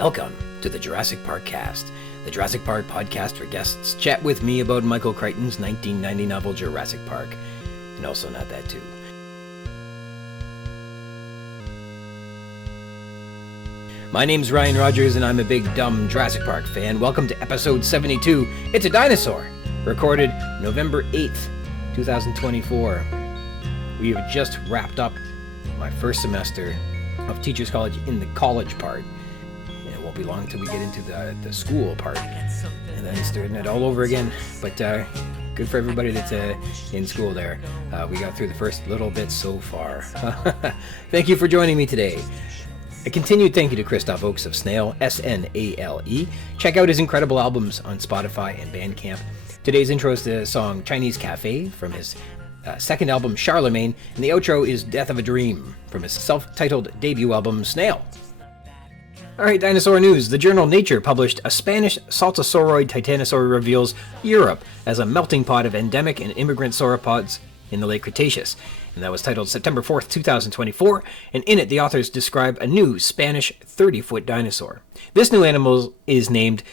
Welcome to the Jurassic Park-Cast, the Jurassic Park podcast where guests chat with me about Michael Crichton's 1990 novel Jurassic Park, and also not that too. My name's Ryan Rogers, and I'm a big, dumb Jurassic Park fan. Welcome to episode 72, It's a Dinosaur, recorded November 8th, 2024. We have just wrapped up my first semester of Teachers College in the college part. And it won't be long until we get into the school part, and then starting it all over again. But good for everybody that's in school there. We got through the first little bit so far. Thank you for joining me today. A continued thank you to Christoph Oakes of Snale, S-N-A-L-E. Check out his incredible albums on Spotify and Bandcamp. Today's intro is the song Chinese Cafe from his second album Charlemagne, and the outro is Death of a Dream from his self-titled debut album Snale. Alright, dinosaur news. The journal Nature published a Spanish saltosauroid titanosaur reveals Europe as a melting pot of endemic and immigrant sauropods in the late Cretaceous. And that was titled September 4th, 2024, and in it the authors describe a new Spanish 30-foot dinosaur. This new animal is named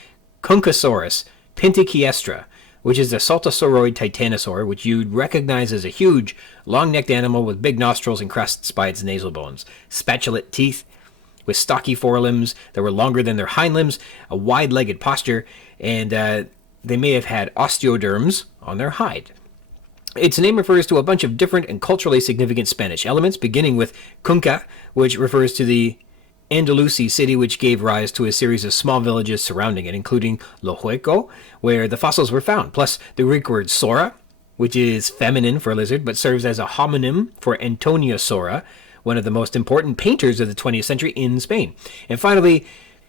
Kunkasaurus pintiquiestra, which is a saltosauroid titanosaur, which you'd recognize as a huge, long-necked animal with big nostrils and crests by its nasal bones, spatulate teeth, with stocky forelimbs that were longer than their hind limbs, a wide-legged posture, and they may have had osteoderms on their hide. Its name refers to a bunch of different and culturally significant Spanish elements, beginning with Cunca, which refers to the Andalusi city which gave rise to a series of small villages surrounding it, including Lojueco, where the fossils were found, plus the Greek word sora, which is feminine for lizard, but serves as a homonym for Antonia Sora, one of the most important painters of the 20th century in Spain. And finally,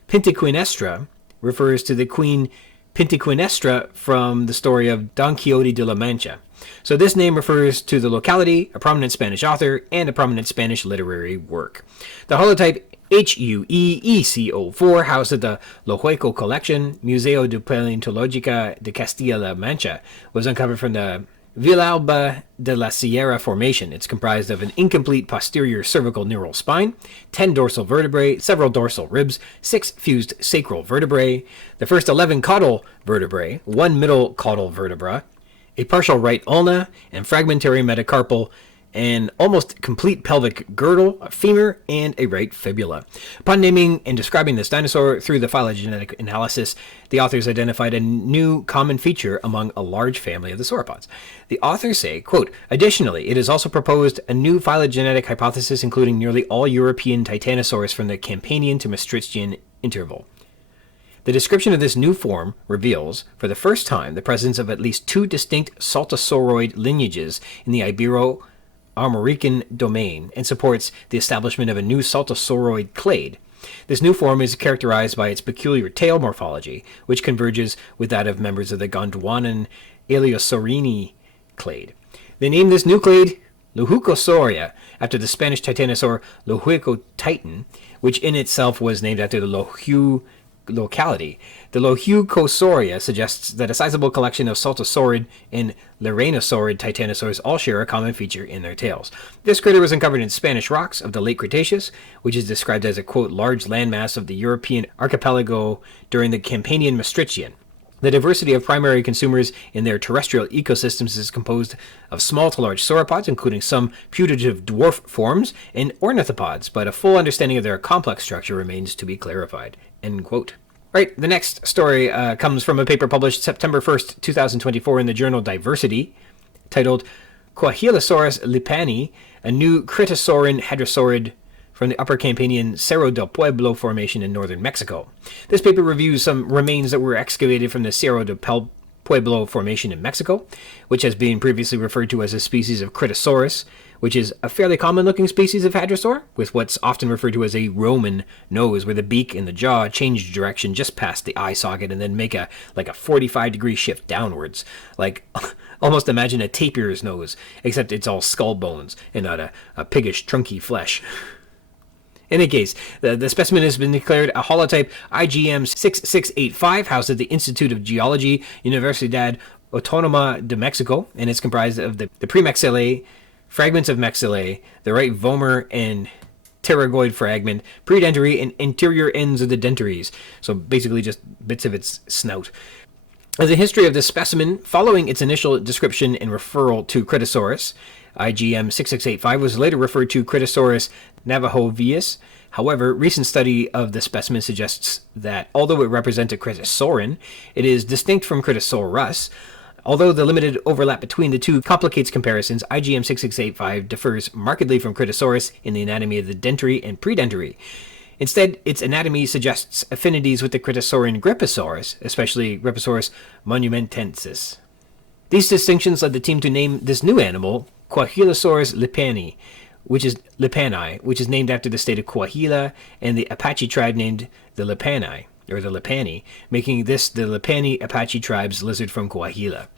Pintiquinestra refers to the queen Pintiquinestra from the story of Don Quixote de la Mancha. So this name refers to the locality, a prominent Spanish author, and a prominent Spanish literary work. The holotype HUEECO4, housed at the Lojueco Collection, Museo de Paleontológica de Castilla-La Mancha, was uncovered from the Villalba de la Sierra Formation. It's comprised of an incomplete posterior cervical neural spine, 10 dorsal vertebrae, several dorsal ribs, 6 fused sacral vertebrae, the first 11 caudal vertebrae, 1 middle caudal vertebra, a partial right ulna, and fragmentary metacarpal, an almost complete pelvic girdle, a femur, and a right fibula. Upon naming and describing this dinosaur through the phylogenetic analysis, the authors identified a new common feature among a large family of the sauropods. The authors say, quote, additionally, it has also proposed a new phylogenetic hypothesis including nearly all European titanosaurs from the Campanian to Maastrichtian interval. The description of this new form reveals, for the first time, the presence of at least 2 distinct saltosauroid lineages in the Ibero-Armorican domain and supports the establishment of a new saltosauroid clade. This new form is characterized by its peculiar tail morphology, which converges with that of members of the Gondwanan Eleosaurini clade. They named this new clade Lojucosauria after the Spanish titanosaur Lojueco titan, which in itself was named after the Loju locality. The Lojucosauria suggests that a sizable collection of saltosaurid and lerainosaurid titanosaurs all share a common feature in their tails. This critter was uncovered in Spanish rocks of the late Cretaceous, which is described as a, quote, large landmass of the European archipelago during the Campanian Maastrichtian. The diversity of primary consumers in their terrestrial ecosystems is composed of small to large sauropods, including some putative dwarf forms, and ornithopods, but a full understanding of their complex structure remains to be clarified. End quote. Right, the next story comes from a paper published September 1st, 2024 in the journal Diversity, titled Coahuilosaurus lipani, a new Critasaurin hadrosaurid from the Upper Campanian Cerro del Pueblo Formation in northern Mexico. This paper reviews some remains that were excavated from the Cerro del Pueblo Formation in Mexico, which has been previously referred to as a species of Critosaurus, which is a fairly common-looking species of hadrosaur, with what's often referred to as a Roman nose, where the beak and the jaw change direction just past the eye socket and then make a 45-degree shift downwards. Like, almost imagine a tapir's nose, except it's all skull bones and not a piggish, trunky flesh. In any case, the specimen has been declared a holotype IGM 6685, housed at the Institute of Geology, Universidad Autónoma de Mexico, and it's comprised of the premaxillae, fragments of maxillae, the right vomer and pterygoid fragment, predentary, and anterior ends of the dentaries. So basically just bits of its snout. As a history of this specimen, following its initial description and referral to Critosaurus, IGM 6685 was later referred to Critosaurus navajovius. However, recent study of the specimen suggests that although it represents a Critosaurin, it is distinct from Critosaurus. Although the limited overlap between the two complicates comparisons, IGM 6685 differs markedly from Critosaurus in the anatomy of the dentary and predentary. Instead, its anatomy suggests affinities with the Critosaurin Griposaurus, especially Griposaurus monumentensis. These distinctions led the team to name this new animal Coahuilosaurus lipani, which is named after the state of Coahuila and the Apache tribe named the Lipani, making this the Lipani Apache tribe's lizard from Coahuila.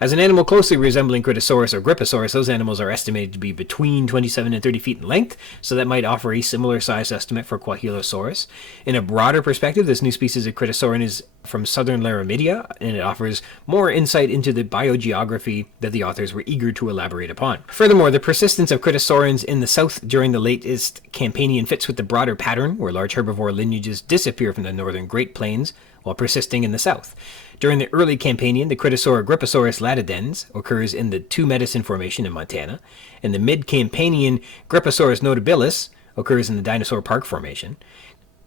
As an animal closely resembling Critosaurus or Griposaurus, those animals are estimated to be between 27 and 30 feet in length, so that might offer a similar size estimate for Coahuilosaurus. In a broader perspective, this new species of Critosaurin is from southern Laramidia, and it offers more insight into the biogeography that the authors were eager to elaborate upon. Furthermore, the persistence of Critosaurins in the south during the latest Campanian fits with the broader pattern, where large herbivore lineages disappear from the northern Great Plains while persisting in the south. During the early Campanian, the Critosaur Griposaurus latidens occurs in the Two Medicine Formation in Montana, and the mid-Campanian Griposaurus notabilis occurs in the Dinosaur Park Formation.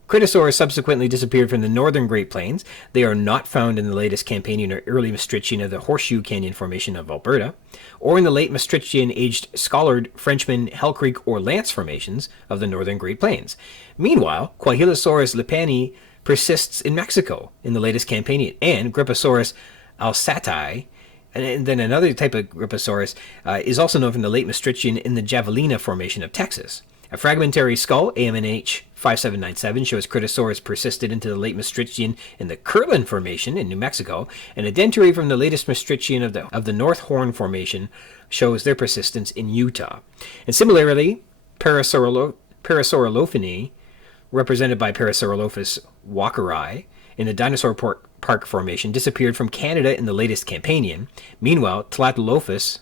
Critosaurs subsequently disappeared from the northern Great Plains. They are not found in the latest Campanian or early Maastrichtian of the Horseshoe Canyon Formation of Alberta, or in the late Maastrichtian-aged Scholard, Frenchman, Hell Creek, or Lance Formations of the northern Great Plains. Meanwhile, Coahuilosaurus lipani persists in Mexico in the latest Campanian, and Griposaurus alsati, and then another type of Griposaurus, is also known from the late Maastrichtian in the Javelina Formation of Texas. A fragmentary skull, AMNH 5797, shows Critosaurus persisted into the late Maastrichtian in the Kirtland Formation in New Mexico, and a dentary from the latest Maastrichtian of the North Horn Formation shows their persistence in Utah. And similarly, Parasaurolophini, represented by Parasaurolophus walkeri in the Dinosaur Park Formation, disappeared from Canada in the latest Campanian. Meanwhile, Tlatelolphus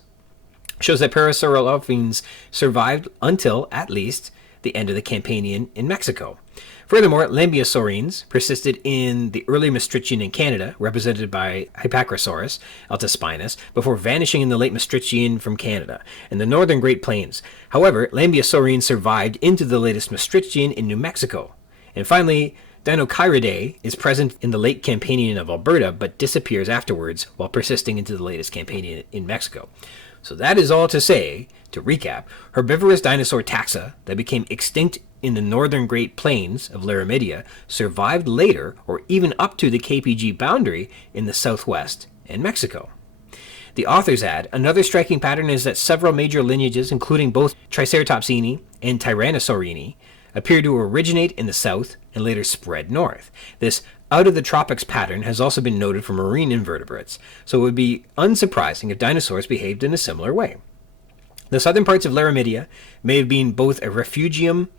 shows that Parasaurolophines survived until, at least, the end of the Campanian in Mexico. Furthermore, Lambeosaurines persisted in the early Maastrichtian in Canada, represented by Hypacrosaurus altispinus, before vanishing in the late Maastrichtian from Canada and the northern Great Plains. However, Lambeosaurines survived into the latest Maastrichtian in New Mexico. And finally, Dinochiridae is present in the late Campanian of Alberta, but disappears afterwards while persisting into the latest Campanian in Mexico. So that is all to say, to recap, herbivorous dinosaur taxa that became extinct in the northern Great Plains of Laramidia survived later or even up to the KPG boundary in the southwest and Mexico. The authors add, another striking pattern is that several major lineages, including both Triceratopsini and Tyrannosaurini, appear to originate in the south and later spread north. This out-of-the-tropics pattern has also been noted for marine invertebrates, so it would be unsurprising if dinosaurs behaved in a similar way. The southern parts of Laramidia may have been both a refugium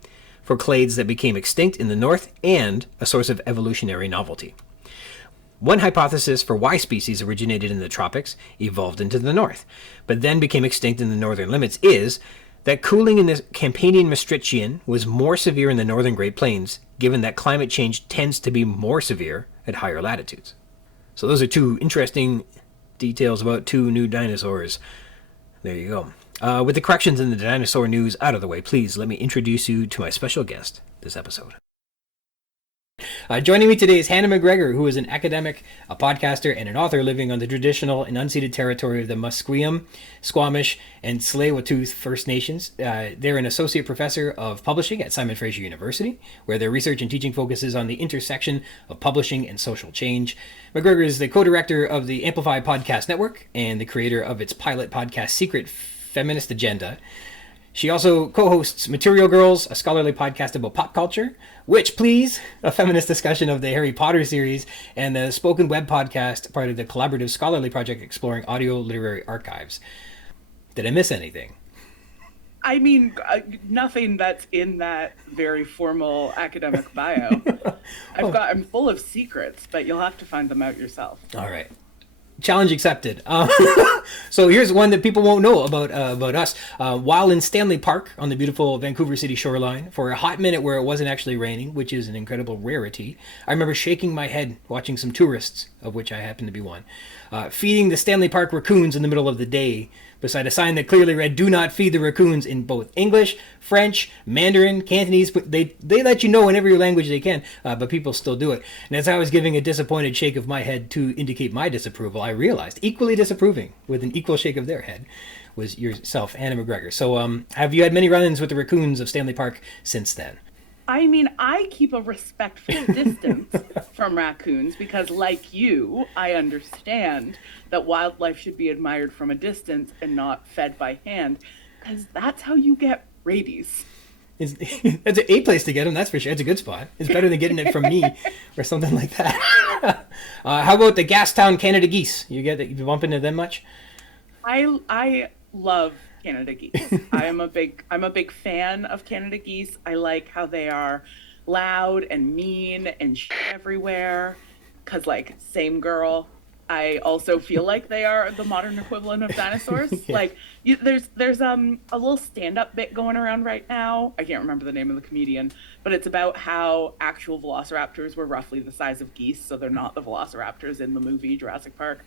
for clades that became extinct in the north and a source of evolutionary novelty. One hypothesis for why species originated in the tropics evolved into the north, but then became extinct in the northern limits is that cooling in the Campanian Maastrichtian was more severe in the northern Great Plains, given that climate change tends to be more severe at higher latitudes. So those are two interesting details about two new dinosaurs. There you go. With the corrections in the dinosaur news out of the way, please let me introduce you to my special guest this episode. Joining me today is Hannah McGregor, who is an academic, a podcaster, and an author living on the traditional and unceded territory of the Musqueam, Squamish, and Tsleil-Waututh First Nations. They're an associate professor of publishing at Simon Fraser University, where their research and teaching focuses on the intersection of publishing and social change. McGregor is the co-director of the Amplify Podcast Network and the creator of its pilot podcast, Secret Feminist Agenda. She also co-hosts Material Girls, a scholarly podcast about pop culture, Witch Please, a feminist discussion of the Harry Potter series, and the Spoken Web podcast, part of the collaborative scholarly project exploring audio literary archives. Did I miss anything? I mean, nothing that's in that very formal academic bio. I'm full of secrets, but you'll have to find them out yourself. All right. Challenge accepted. So here's one that people won't know about us. While in Stanley Park on the beautiful Vancouver City shoreline, for a hot minute where it wasn't actually raining, which is an incredible rarity, I remember shaking my head watching some tourists, of which I happen to be one, feeding the Stanley Park raccoons in the middle of the day, beside a sign that clearly read, "Do not feed the raccoons," in both English, French, Mandarin, Cantonese. They let you know in every language they can, but people still do it. And as I was giving a disappointed shake of my head to indicate my disapproval, I realized, equally disapproving, with an equal shake of their head, was yourself, Anna McGregor. So have you had many run-ins with the raccoons of Stanley Park since then? I mean, I keep a respectful distance from raccoons because, like you, I understand that wildlife should be admired from a distance and not fed by hand, because that's how you get rabies. That's a place to get them, that's for sure. It's a good spot. It's better than getting it from me or something like that. How about the Gastown Canada geese? You bump into them much? I love Canada geese. I'm a big fan of Canada geese. I like how they are loud and mean and shit everywhere. Cause like, same girl. I also feel like they are the modern equivalent of dinosaurs. Yeah. Like, there's a little stand-up bit going around right now. I can't remember the name of the comedian, but it's about how actual velociraptors were roughly the size of geese, so they're not the velociraptors in the movie Jurassic Park.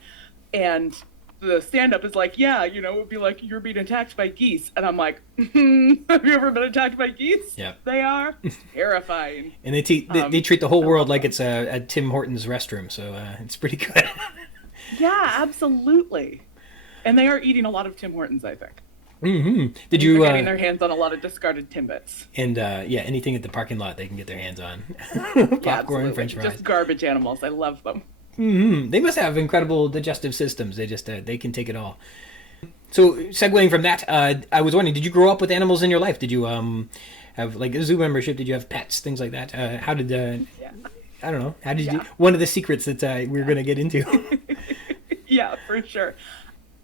And the stand-up is like, yeah, it would be like you're being attacked by geese. And I'm like, have you ever been attacked by geese? Yeah. They are terrifying. And they treat the whole world like it's a Tim Hortons restroom, so it's pretty good. Yeah, absolutely. And they are eating a lot of Tim Hortons, I think. Mm-hmm. Did you getting their hands on a lot of discarded Timbits? And anything at the parking lot they can get their hands on. Popcorn, yeah, French fries. Just garbage animals. I love them. Mm-hmm. They must have incredible digestive systems. They just they can take it all. So segueing from that, I was wondering, did you grow up with animals in your life? Did you have like a zoo membership? Did you have pets, things like that? How did yeah. I don't know. How did you? One of the secrets that we're going to get into. Yeah, for sure.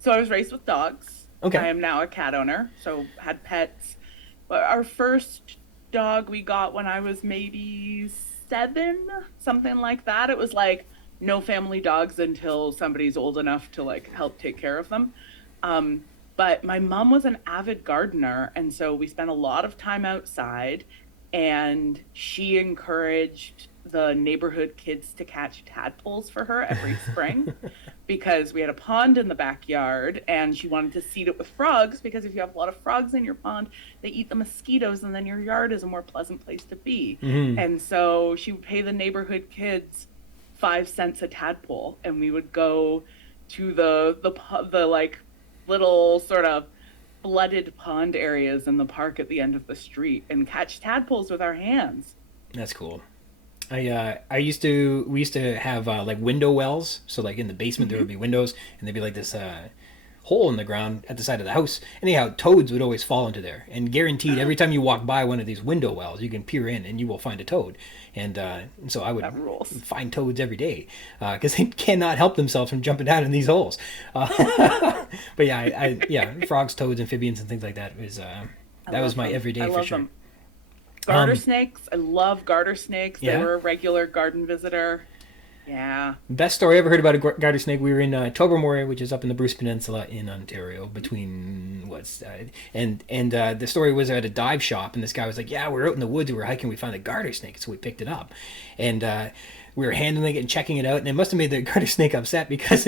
So I was raised with dogs. Okay. I am now a cat owner, so had pets. But our first dog we got when I was maybe 7, something like that. It was like no family dogs until somebody's old enough to like help take care of them. But my mom was an avid gardener, and so we spent a lot of time outside, and she encouraged the neighborhood kids to catch tadpoles for her every spring because we had a pond in the backyard, and she wanted to seed it with frogs because if you have a lot of frogs in your pond, they eat the mosquitoes, and then your yard is a more pleasant place to be. Mm-hmm. And so she would pay the neighborhood kids 5 cents a tadpole, and we would go to the like little sort of flooded pond areas in the park at the end of the street and catch tadpoles with our hands. That's cool. We used to have like window wells. So like in the basement there would be windows, and there'd be like this hole in the ground at the side of the house. Anyhow, toads would always fall into there, and guaranteed every time you walk by one of these window wells, you can peer in and you will find a toad. And so I would find toads every day because they cannot help themselves from jumping down in these holes. But frogs, toads, amphibians, and things like that was my everyday for sure. Them. Garter snakes. I love garter snakes. They were a regular garden visitor. Yeah. Best story I ever heard about a garter snake. We were in Tobermory, which is up in the Bruce Peninsula in Ontario, between the story was at a dive shop, and this guy was like, "Yeah, we're out in the woods, we were hiking, we found a garter snake, so we picked it up, and we were handling it and checking it out, and it must have made the garter snake upset because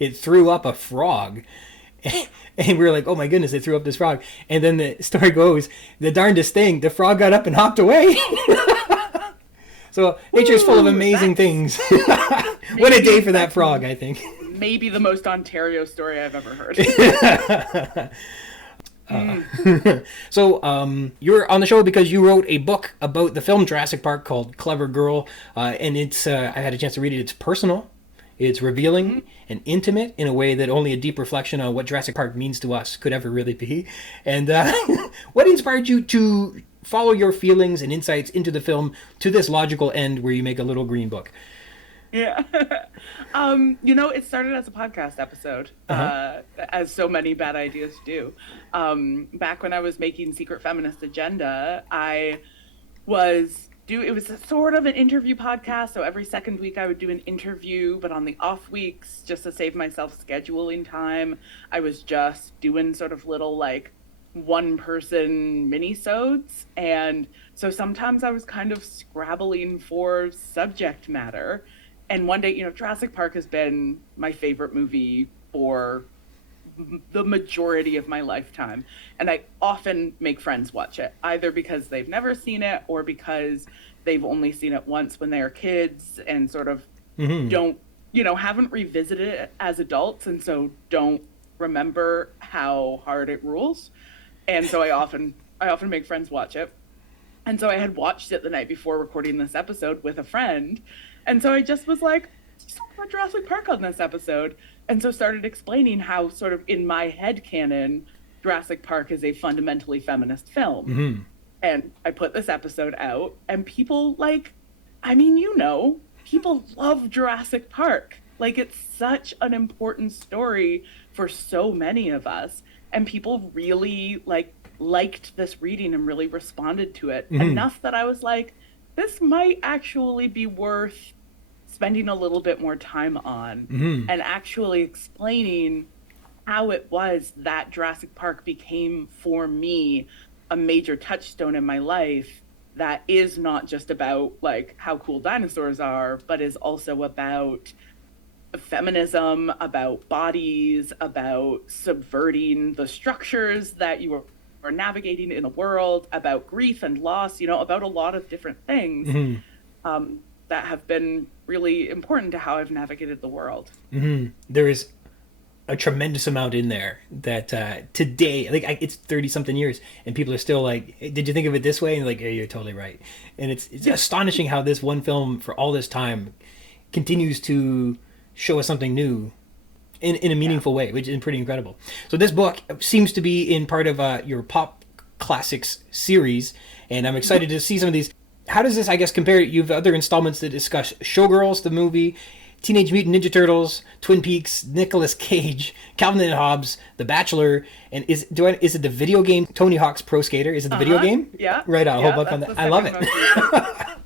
it threw up a frog." And we were like, oh my goodness, they threw up this frog. And then the story goes, the darndest thing, the frog got up and hopped away. So nature's full of amazing things. What a day for that frog, I think. Maybe the most Ontario story I've ever heard. So you're on the show because you wrote a book about the film Jurassic Park called Clever Girl. And it's I had a chance to read it. It's personal. It's revealing and intimate in a way that only a deep reflection on what Jurassic Park means to us could ever really be. And what inspired you to follow your feelings and insights into the film to this logical end where you make a little green book? Yeah. It started as a podcast episode, as so many bad ideas do. Back when I was making Secret Feminist Agenda, I was it was a sort of an interview podcast. So every second week I would do an interview, but on the off weeks, just to save myself scheduling time, I was just doing sort of little like one person mini-sodes. And so sometimes I was kind of scrabbling for subject matter. And one day, Jurassic Park has been my favorite movie for the majority of my lifetime. And I often make friends watch it, either because they've never seen it or because they've only seen it once when they were kids and sort of don't, haven't revisited it as adults. And so don't remember how hard it rules. And so I often make friends watch it. And so I had watched it the night before recording this episode with a friend. And so I just was like, just talk about Jurassic Park on this episode. And so started explaining how sort of in my head canon, Jurassic Park is a fundamentally feminist film. And I put this episode out and people people love Jurassic Park. Like, it's such an important story for so many of us. And people really liked this reading and really responded to it enough that I was like, this might actually be worth spending a little bit more time on and actually explaining how it was that Jurassic Park became, for me, a major touchstone in my life that is not just about like how cool dinosaurs are, but is also about feminism, about bodies, about subverting the structures that you are navigating in a world, about grief and loss, about a lot of different things that have been really important to how I've navigated the world. There is a tremendous amount in there that today, it's 30 something years and people are still like, hey, did you think of it this way? And like, yeah, you're totally right. And it's astonishing how this one film for all this time continues to show us something new in a meaningful way, which is pretty incredible. So this book seems to be in part of your pop classics series, and I'm excited to see some of these. How does this, I guess, compare? You have other installments that discuss Showgirls, the movie, Teenage Mutant Ninja Turtles, Twin Peaks, Nicolas Cage, Calvin and Hobbes, The Bachelor, and is it the video game Tony Hawk's Pro Skater? Is it the video game? Yeah. Right on. A whole book on that. I love it.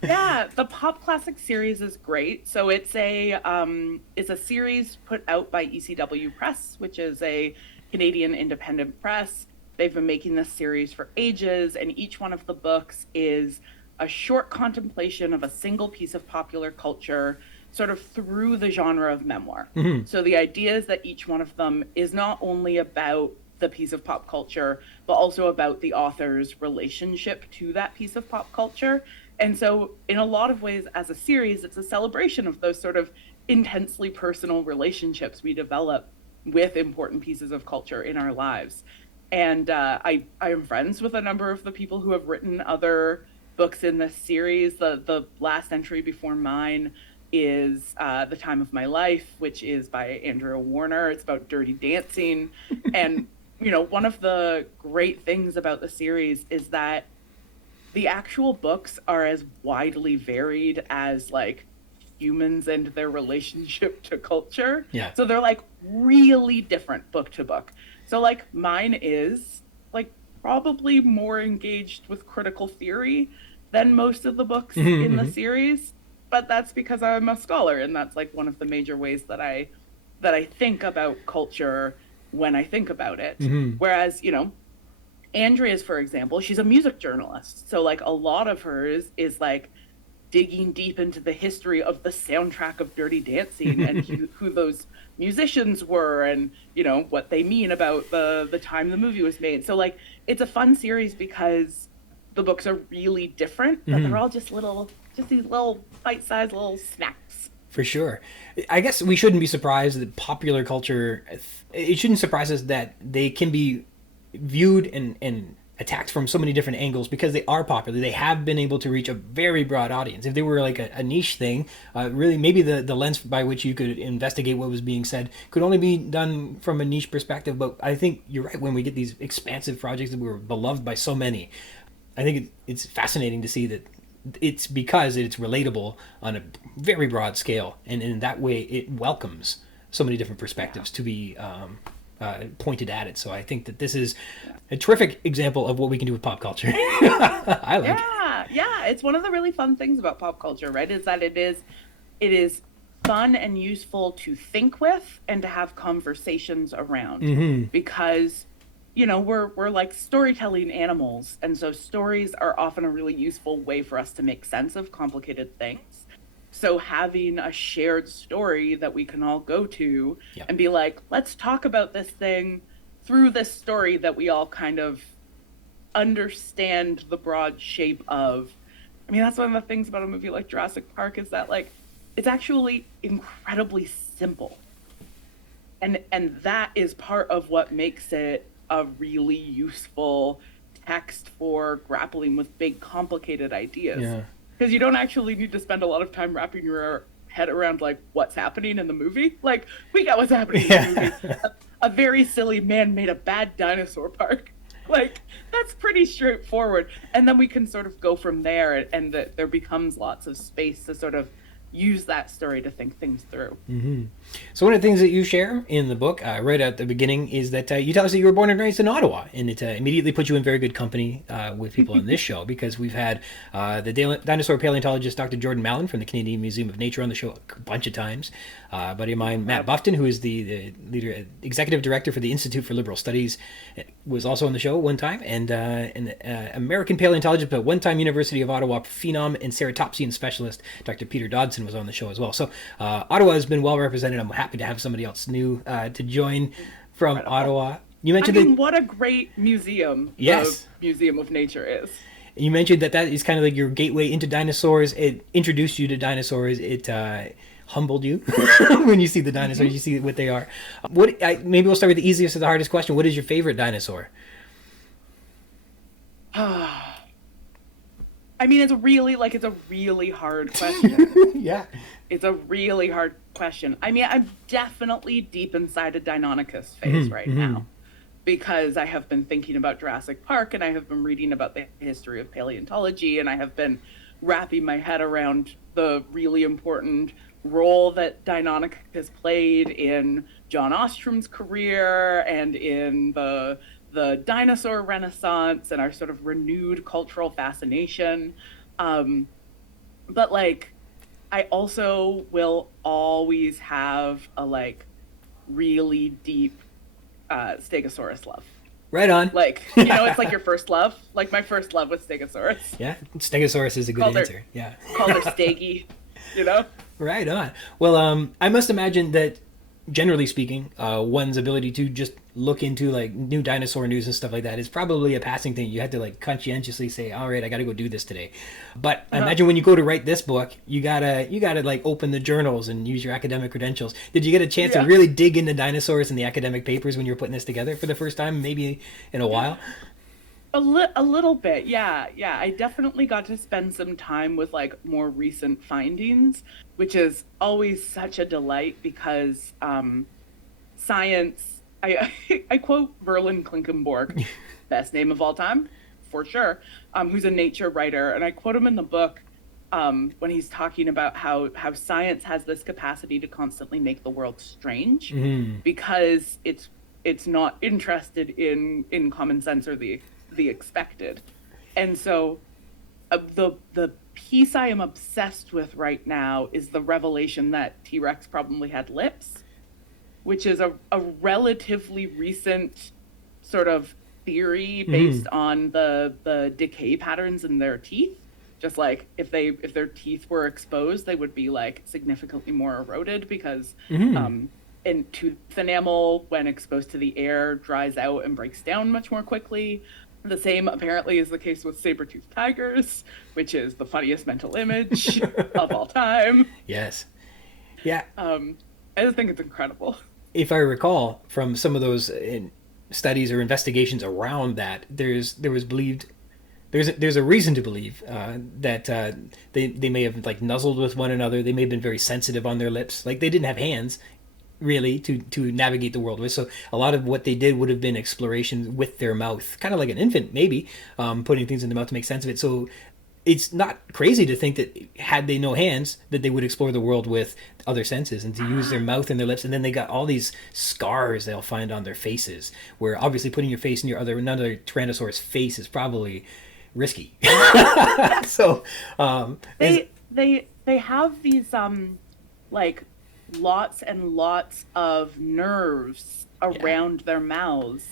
Yeah, the Pop Classic series is great. So it's a series put out by ECW Press, which is a Canadian independent press. They've been making this series for ages, and each one of the books is a short contemplation of a single piece of popular culture, sort of through the genre of memoir. So the idea is that each one of them is not only about the piece of pop culture, but also about the author's relationship to that piece of pop culture. And so in a lot of ways, as a series, it's a celebration of those sort of intensely personal relationships we develop with important pieces of culture in our lives. And I am friends with a number of the people who have written other books in this series. The last entry before mine is The Time of My Life, which is by Andrea Warner. It's about Dirty Dancing. And, one of the great things about the series is that the actual books are as widely varied as like humans and their relationship to culture. Yeah. So they're like really different book to book. So like mine is like probably more engaged with critical theory than most of the books in the series. But that's because I'm a scholar, and that's like one of the major ways that I think about culture when I think about it. Whereas, Andrea's, for example, she's a music journalist. So like a lot of hers is like digging deep into the history of the soundtrack of Dirty Dancing and who those musicians were and, what they mean about the time the movie was made. So like it's a fun series because the books are really different, but they're all just these little bite-sized little snacks. For sure. I guess we shouldn't be surprised that popular culture, it shouldn't surprise us that they can be viewed and attacked from so many different angles because they are popular. They have been able to reach a very broad audience. If they were like a niche thing, really maybe the lens by which you could investigate what was being said could only be done from a niche perspective. But I think you're right, when we get these expansive projects that were beloved by so many, I think it's fascinating to see that it's because it's relatable on a very broad scale, and in that way it welcomes so many different perspectives to be pointed at it. So I think that this is a terrific example of what we can do with pop culture. I like it. yeah. It's one of the really fun things about pop culture, right? Is that it is fun and useful to think with and to have conversations around, because we're like storytelling animals, and so stories are often a really useful way for us to make sense of complicated things. So having a shared story that we can all go to and be like, let's talk about this thing through this story that we all kind of understand the broad shape of. I mean, that's one of the things about a movie like Jurassic Park, is that like it's actually incredibly simple. And that is part of what makes it a really useful text for grappling with big complicated ideas. Yeah. Because you don't actually need to spend a lot of time wrapping your head around like what's happening in the movie. Like, we got what's happening in the movie. A very silly man made a bad dinosaur park. Like, that's pretty straightforward. And then we can sort of go from there, and there becomes lots of space to sort of use that story to think things through. So one of the things that you share in the book, right at the beginning, is that you tell us that you were born and raised in Ottawa, and it immediately puts you in very good company with people on this show, because we've had the dinosaur paleontologist Dr. Jordan Mallon from the Canadian Museum of Nature on the show a bunch of times. A buddy of mine, Matt Buffton, who is the leader, executive director for the Institute for Liberal Studies, was also on the show one time, and an American paleontologist, but one-time University of Ottawa phenom and ceratopsian specialist, Dr. Peter Dodson, was on the show as well. So Ottawa has been well represented. I'm happy to have somebody else new to join from Ottawa. You mentioned what a great museum. Yes. Museum of Nature is. You mentioned that is kind of like your gateway into dinosaurs. It introduced you to dinosaurs. It humbled you when you see the dinosaurs. You see what they are. Maybe we'll start with the easiest or the hardest question. What is your favorite dinosaur? I mean, it's a really hard question. Yeah. It's a really hard question. I mean, I'm definitely deep inside a Deinonychus phase right now, because I have been thinking about Jurassic Park, and I have been reading about the history of paleontology, and I have been wrapping my head around the really important role that Deinonychus played in John Ostrom's career and in the dinosaur renaissance and our sort of renewed cultural fascination. But like, I also will always have a like really deep Stegosaurus love. Right on. Like, it's like your first love. Like, my first love was Stegosaurus. Yeah, Stegosaurus is a good answer. Yeah. Called her Steggy, Right on. Well, I must imagine that, generally speaking, one's ability to just look into like new dinosaur news and stuff like that is probably a passing thing. You had to like conscientiously say, all right, I got to go do this today. But I imagine when you go to write this book, you gotta like open the journals and use your academic credentials. Did you get a chance to really dig into dinosaurs in the academic papers when you were putting this together for the first time, maybe in a while? A little bit, yeah. I definitely got to spend some time with like more recent findings, which is always such a delight, because science. I quote Verlin Klinkenborg, best name of all time, for sure, who's a nature writer, and I quote him in the book when he's talking about how science has this capacity to constantly make the world strange, because it's not interested in common sense or the expected. And so the piece I am obsessed with right now is the revelation that T-Rex probably had lips, which is a relatively recent sort of theory based on the decay patterns in their teeth. Just like if their teeth were exposed, they would be like significantly more eroded, because in tooth enamel, when exposed to the air, dries out and breaks down much more quickly. The same apparently is the case with saber-toothed tigers, which is the funniest mental image of all time. Yes. Yeah. I just think it's incredible. If I recall from some of those studies or investigations around that, there's a reason to believe that they may have like nuzzled with one another. They may have been very sensitive on their lips. Like, they didn't have hands really to navigate the world with. So a lot of what they did would have been exploration with their mouth, kind of like an infant maybe, putting things in the mouth to make sense of it. So it's not crazy to think that had they no hands, that they would explore the world with other senses and to use their mouth and their lips. And then they got all these scars they'll find on their faces, where obviously putting your face in another Tyrannosaurus face is probably risky. So they have these like lots and lots of nerves around their mouths,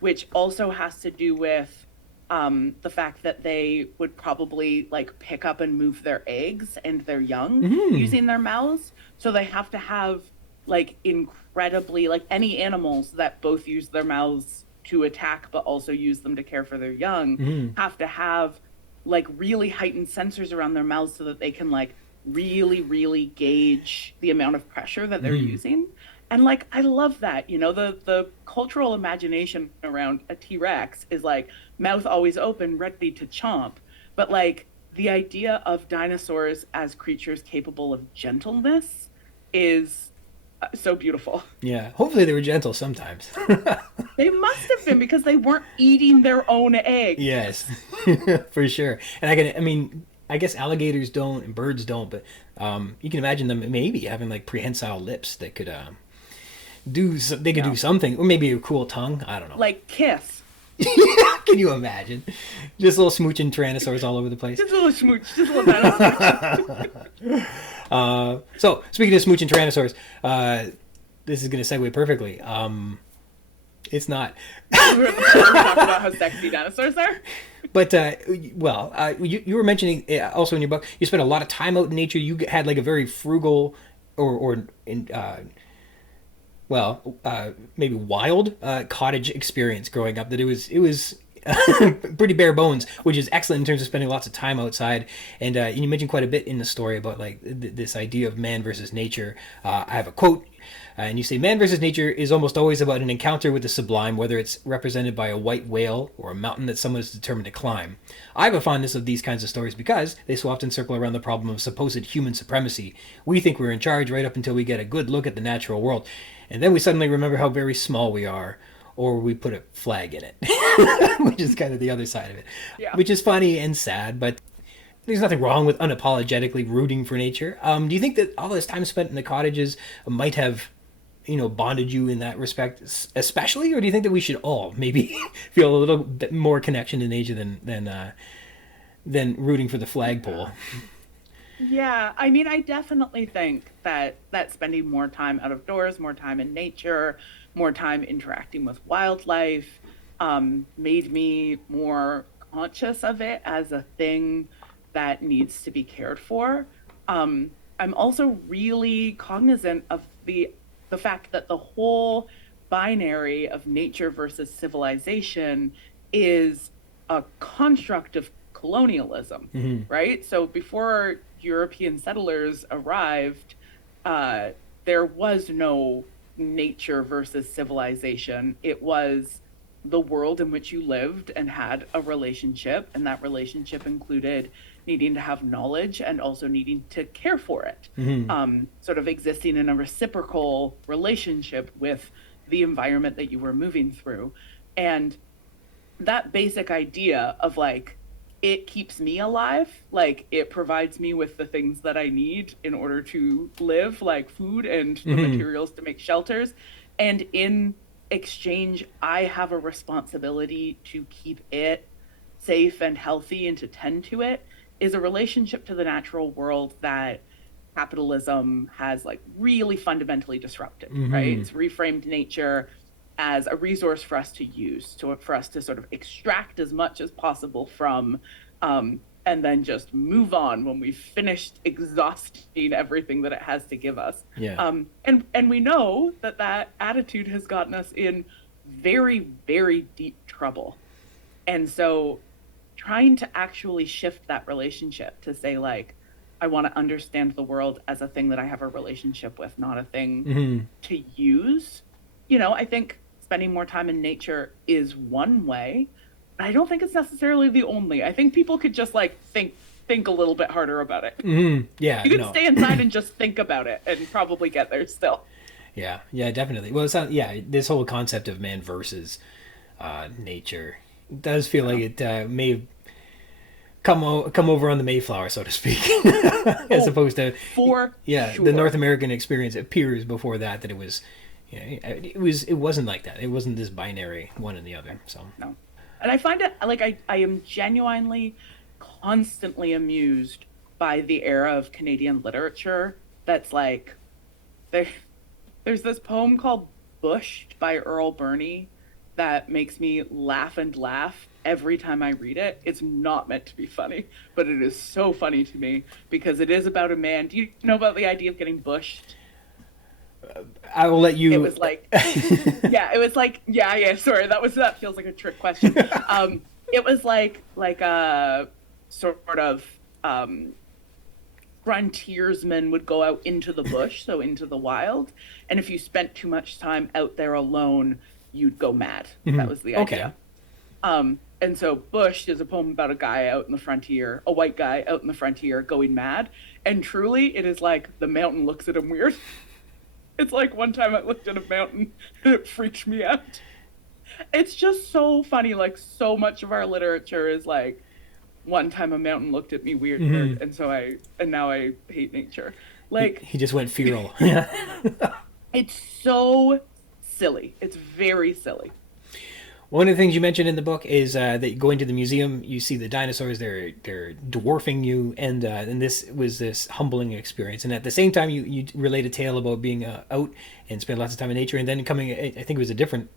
which also has to do with the fact that they would probably like pick up and move their eggs and their young using their mouths. So they have to have like incredibly, like any animals that both use their mouths to attack but also use them to care for their young have to have like really heightened sensors around their mouths so that they can like really gauge the amount of pressure that they're using. And like I love that, you know, the cultural imagination around a T-Rex is like mouth always open, ready to chomp. But like the idea of dinosaurs as creatures capable of gentleness is so beautiful. Yeah, hopefully they were gentle sometimes. They must have been, because they weren't eating their own eggs. Yes, for sure. And I guess alligators don't and birds don't, but you can imagine them maybe having like prehensile lips that could do something, or maybe a cool tongue. I don't know. Like kiss. Can you imagine? Just little smooching tyrannosaurs all over the place. Just a little smooch. Just a little dinosaur. So, speaking of smooching tyrannosaurs, this is going to segue perfectly. It's not. We talked about how sexy dinosaurs are. But, you were mentioning also in your book, you spent a lot of time out in nature. You had like a very frugal maybe wild cottage experience growing up. That it was pretty bare bones, which is excellent in terms of spending lots of time outside. And you mentioned quite a bit in the story about like this idea of man versus nature. I have a quote, and you say, "Man versus nature is almost always about an encounter with the sublime, whether it's represented by a white whale or a mountain that someone is determined to climb. I have a fondness of these kinds of stories because they so often circle around the problem of supposed human supremacy. We think we're in charge right up until we get a good look at the natural world. And then we suddenly remember how very small we are, or we put a flag in it," which is kind of the other side of it, which is funny and sad, but there's nothing wrong with unapologetically rooting for nature. Do you think that all this time spent in the cottages might have, bonded you in that respect especially, or do you think that we should all maybe feel a little bit more connection to nature than rooting for the flagpole? Yeah, I mean, I definitely think that spending more time out of doors, more time in nature, more time interacting with wildlife, made me more conscious of it as a thing that needs to be cared for. I'm also really cognizant of the fact that the whole binary of nature versus civilization is a construct of colonialism, right? So before European settlers arrived, there was no nature versus civilization. It was the world in which you lived and had a relationship, and that relationship included needing to have knowledge and also needing to care for it, sort of existing in a reciprocal relationship with the environment that you were moving through. And that basic idea of like, it keeps me alive, like it provides me with the things that I need in order to live, like food and the materials to make shelters. And in exchange, I have a responsibility to keep it safe and healthy and to tend to it, is a relationship to the natural world that capitalism has like really fundamentally disrupted, right? It's reframed nature as a resource for us to use, for us to sort of extract as much as possible from, and then just move on when we've finished exhausting everything that it has to give us. And we know that attitude has gotten us in very, very deep trouble. And so trying to actually shift that relationship to say like, I want to understand the world as a thing that I have a relationship with, not a thing to use. I think spending more time in nature is one way, but I don't think it's necessarily the only. I think people could just like think a little bit harder about it. Yeah, you could stay inside and just think about it and probably get there still. Yeah, definitely. Well, this whole concept of man versus nature does feel like it may have come over on the Mayflower, so to speak, as opposed to sure. The North American experience. It appears before that it wasn't like that. It wasn't this binary one and the other. So no, And I find it like I am genuinely constantly amused by the era of Canadian literature that's like there there's this poem called Bushed by Earle Virney that makes me laugh and laugh every time I read it. It's not meant to be funny, but it is so funny to me because it is about a man. Do you know about the idea of getting bushed? I will let you. It was like, yeah. Sorry, that feels like a trick question. It was like a sort of frontiersman would go out into the bush, so into the wild, and if you spent too much time out there alone, you'd go mad. Mm-hmm. That was the idea. Okay. And so Bush is a poem about a guy out in the frontier, a white guy out in the frontier going mad, and truly it is like the mountain looks at him weird. It's like one time I looked at a mountain and it freaked me out. It's just so funny. Like so much of our literature is like, one time a mountain looked at me weird, mm-hmm. and now I hate nature. Like he just went feral. It's so silly. It's very silly. One of the things you mentioned in the book is that you go into the museum, you see the dinosaurs, they're dwarfing you, and this was this humbling experience. And at the same time, you relate a tale about being out and spend lots of time in nature, and then coming, I think it was a different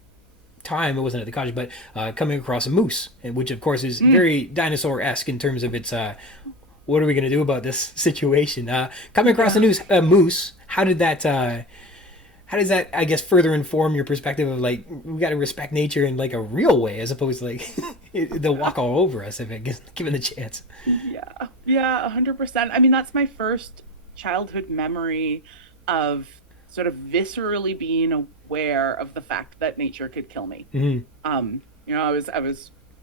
time, it wasn't at the cottage, but coming across a moose, which of course is very dinosaur-esque in terms of its, what are we going to do about this situation? Coming across a moose, how does that, I guess, further inform your perspective of, like, we got to respect nature in, like, a real way, as opposed to, like, they'll walk all over us if it gets given the chance? Yeah, 100%. I mean, that's my first childhood memory of sort of viscerally being aware of the fact that nature could kill me. Mm-hmm.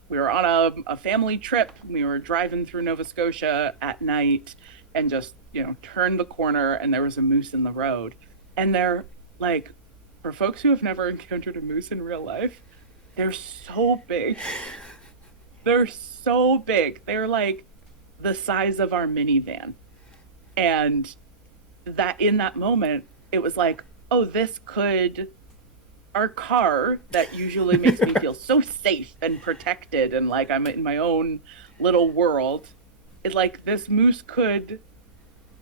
We were on a family trip. We were driving through Nova Scotia at night and just, turned the corner and there was a moose in the road. And they're, like, for folks who have never encountered a moose in real life, they're so big. They're so big. They're like the size of our minivan. And that in that moment, it was like, oh, our car that usually makes me feel so safe and protected and like I'm in my own little world, it's like this moose could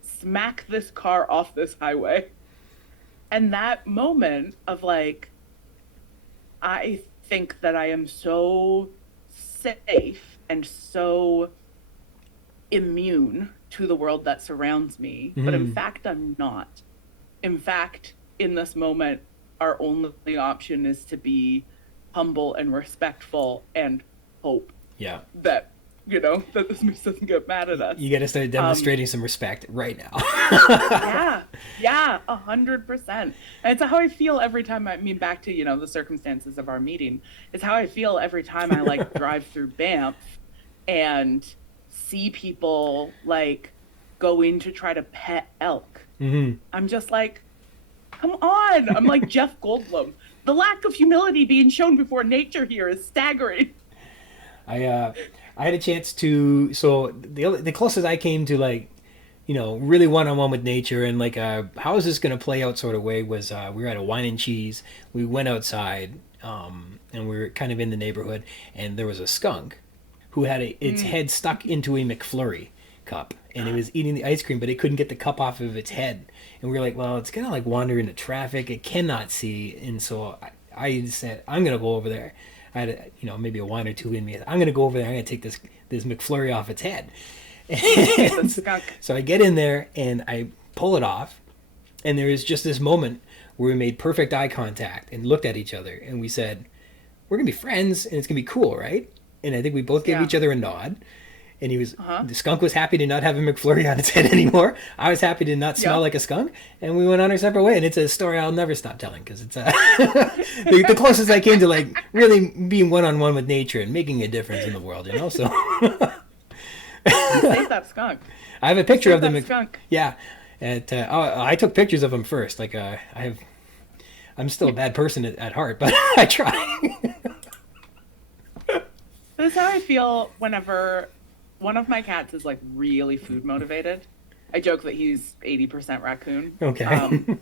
smack this car off this highway. And that moment of like, I think that I am so safe and so immune to the world that surrounds me, but in fact, I'm not. In fact, in this moment, our only option is to be humble and respectful and hope that, that this moose doesn't get mad at us. You got to start demonstrating some respect right now. Yeah, 100%. And it's how I feel every time back to, the circumstances of our meeting. It's how I feel every time I like drive through Banff and see people like go in to try to pet elk. Mm-hmm. I'm just like, come on. I'm like Jeff Goldblum. The lack of humility being shown before nature here is staggering. I had a chance to, so the closest I came to like, really one-on-one with nature and like how is this going to play out sort of way was we were at a wine and cheese. We went outside and we were kind of in the neighborhood and there was a skunk who had its head stuck into a McFlurry cup and it was eating the ice cream, but it couldn't get the cup off of its head. And we were like, well, it's going to like wander into traffic. It cannot see. And so I said, I'm going to go over there. I had, maybe a wine or two in me. I'm going to go over there. I'm going to take this McFlurry off its head. So I get in there and I pull it off. And there is just this moment where we made perfect eye contact and looked at each other. And we said, we're going to be friends and it's going to be cool, right? And I think we both gave each other a nod. And the skunk was happy to not have a McFlurry on its head anymore. I was happy to not smell like a skunk. And we went on our separate way. And it's a story I'll never stop telling because it's the closest I came to like really being one-on-one with nature and making a difference in the world, So save that skunk. I have a picture of the skunk. Yeah. I took pictures of him first. Like I'm still a bad person at heart, but I try. This is how I feel whenever one of my cats is like really food motivated. I joke that he's 80% raccoon. Okay.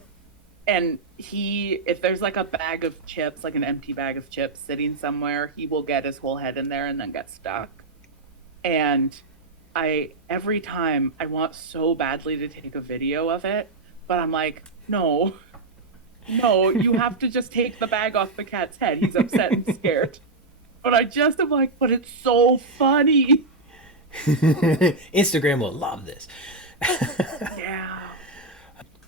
And if there's like a bag of chips, like an empty bag of chips sitting somewhere, he will get his whole head in there and then get stuck. And every time I want so badly to take a video of it, but I'm like, no, you have to just take the bag off the cat's head. He's upset and scared. But I just am like, but it's so funny. Instagram will love this. Yeah.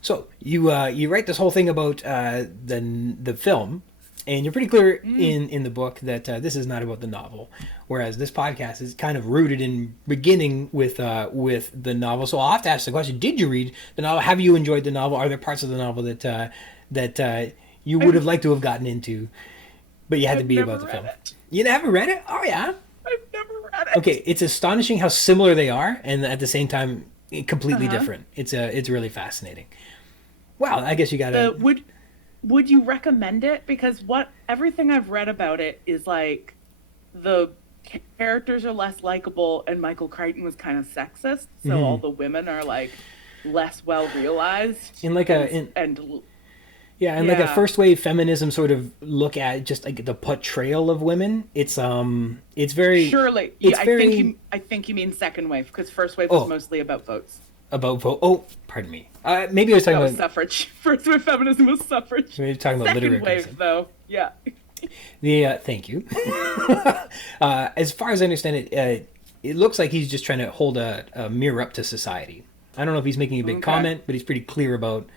So you write this whole thing about the film, and you're pretty clear in the book that this is not about the novel, whereas this podcast is kind of rooted in beginning with the novel. So I'll have to ask the question: did you read the novel? Have you enjoyed the novel? Are there parts of the novel that you would have liked to have gotten into, but you had to be about the film? You never read it? Oh yeah. I've never read it. Okay, it's astonishing how similar they are, and at the same time, completely different. It's really fascinating. Wow, I guess you gotta. Would you recommend it? Because everything I've read about it is like the characters are less likable, and Michael Crichton was kind of sexist, so all the women are like less well realized. In like a first wave feminism sort of look at just like the portrayal of women. It's very surely. It's I think you mean second wave, because first wave was mostly about votes. About vote. Oh, pardon me. Maybe I was talking about suffrage. First wave feminism was suffrage. Maybe talking about second literary wave, though. Yeah. Thank you. As far as I understand it, it looks like he's just trying to hold a mirror up to society. I don't know if he's making a big comment, but he's pretty clear about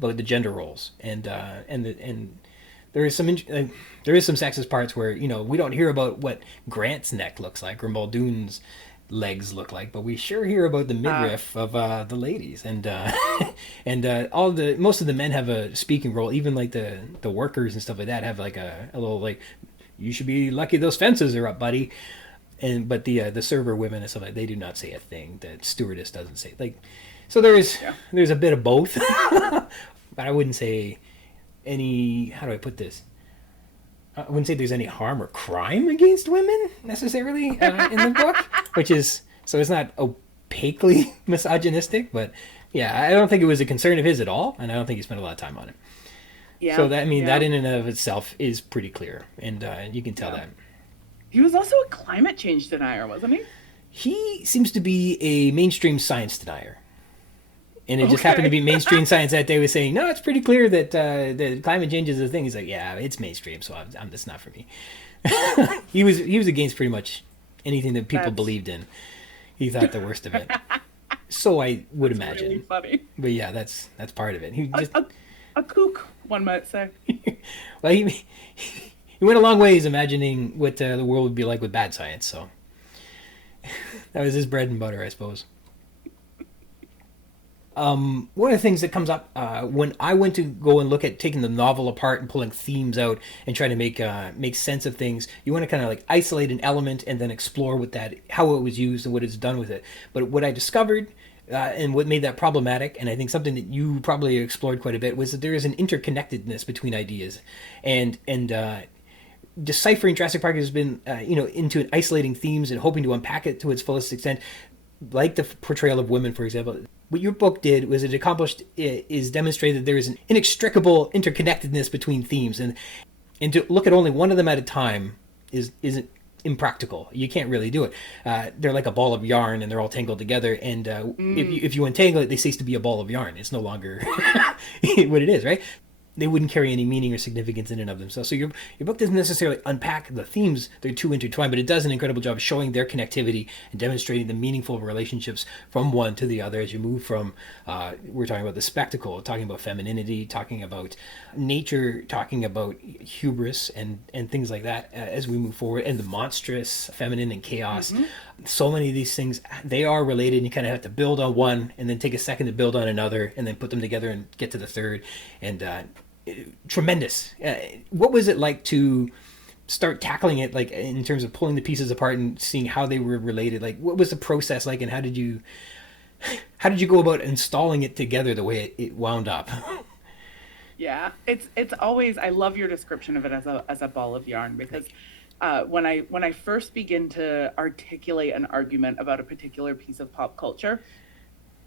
the gender roles, and there is some sexist parts where we don't hear about what Grant's neck looks like or Muldoon's legs look like, but we sure hear about the midriff of the ladies, and most of the men have a speaking role. Even like the workers and stuff like that have like a little like, you should be lucky those fences are up, buddy. But the server women and stuff like that, they do not say a thing. The stewardess doesn't say like. So there's a bit of both, but I wouldn't say any. How do I put this? I wouldn't say there's any harm or crime against women necessarily in the book, so it's not opaquely misogynistic, but yeah, I don't think it was a concern of his at all, and I don't think he spent a lot of time on it. Yeah. So that that in and of itself is pretty clear, and you can tell that. He was also a climate change denier, wasn't he? He seems to be a mainstream science denier. And it just happened to be mainstream science that day was saying, no, it's pretty clear that climate change is a thing. He's like, yeah, it's mainstream, so that's not for me. He was against pretty much anything that people believed in. He thought the worst of it. So I would imagine. Really funny. But yeah, that's part of it. He just a kook, one might say. Well, he went a long ways imagining what the world would be like with bad science. So that was his bread and butter, I suppose. One of the things that comes up when I went to go and look at taking the novel apart and pulling themes out and trying to make sense of things, you want to kind of like isolate an element and then explore how it was used and what it's done with it. But what I discovered and what made that problematic, and I think something that you probably explored quite a bit, was that there is an interconnectedness between ideas, and deciphering Jurassic Park has been into isolating themes and hoping to unpack it to its fullest extent, like the portrayal of women, for example. What your book did was is demonstrated there is an inextricable interconnectedness between themes, and to look at only one of them at a time isn't impractical. You can't really do it. They're like a ball of yarn, and they're all tangled together. And if you untangle it, they cease to be a ball of yarn. It's no longer what it is, right? They wouldn't carry any meaning or significance in and of themselves. So your book doesn't necessarily unpack the themes; they're too intertwined, but it does an incredible job of showing their connectivity and demonstrating the meaningful relationships from one to the other as you move from. We're talking about the spectacle, talking about femininity, talking about nature, talking about hubris and things like that as we move forward, and the monstrous, feminine, and chaos. Mm-hmm. So many of these things, they are related, and you kind of have to build on one, and then take a second to build on another, and then put them together and get to the third, and. Tremendous. What was it like to start tackling it, like in terms of pulling the pieces apart and seeing how they were related? Like, what was the process like, and how did you go about installing it together the way it wound up? Yeah, it's always, I love your description of it as a ball of yarn, because when I first begin to articulate an argument about a particular piece of pop culture,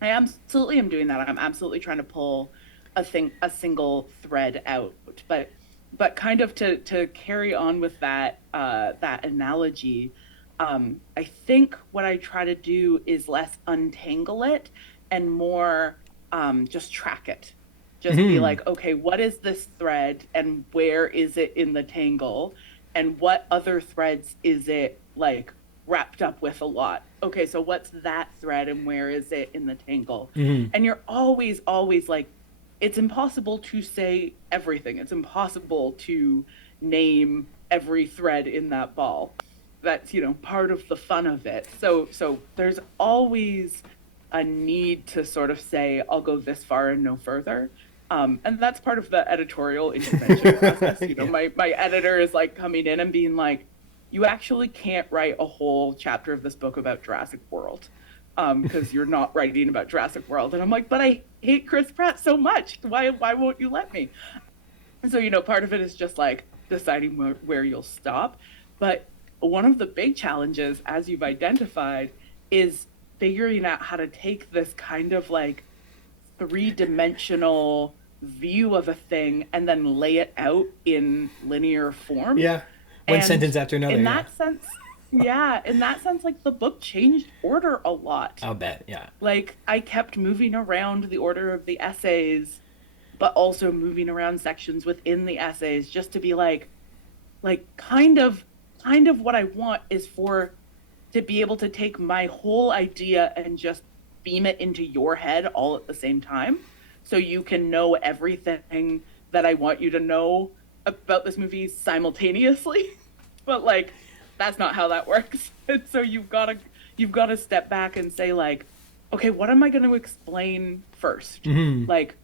I absolutely am doing that. I'm absolutely trying to pull a single thread out. But kind of to carry on with that that analogy, I think what I try to do is less untangle it and more just track it. Just be like, okay, what is this thread and where is it in the tangle? And what other threads is it like wrapped up with a lot? Okay, so what's that thread and where is it in the tangle? And you're always like, it's impossible to say everything. It's impossible to name every thread in that ball. That's, part of the fun of it. So there's always a need to sort of say, I'll go this far and no further. And that's part of the editorial intervention process. My editor is like coming in and being like, you actually can't write a whole chapter of this book about Jurassic World because you're not writing about Jurassic World. And I'm like, but I hate Chris Pratt so much. Why won't you let me? And so, part of it is just like deciding where you'll stop. But one of the big challenges, as you've identified, is figuring out how to take this kind of like three-dimensional view of a thing and then lay it out in linear form. Yeah. One sentence after another. In that sense, like the book changed order a lot. I'll bet, yeah. Like I kept moving around the order of the essays, but also moving around sections within the essays just to be like kind of what I want is to be able to take my whole idea and just beam it into your head all at the same time. So you can know everything that I want you to know about this movie simultaneously. But like, that's not how that works. And so you've got to step back and say like, okay, what am I going to explain first? Like,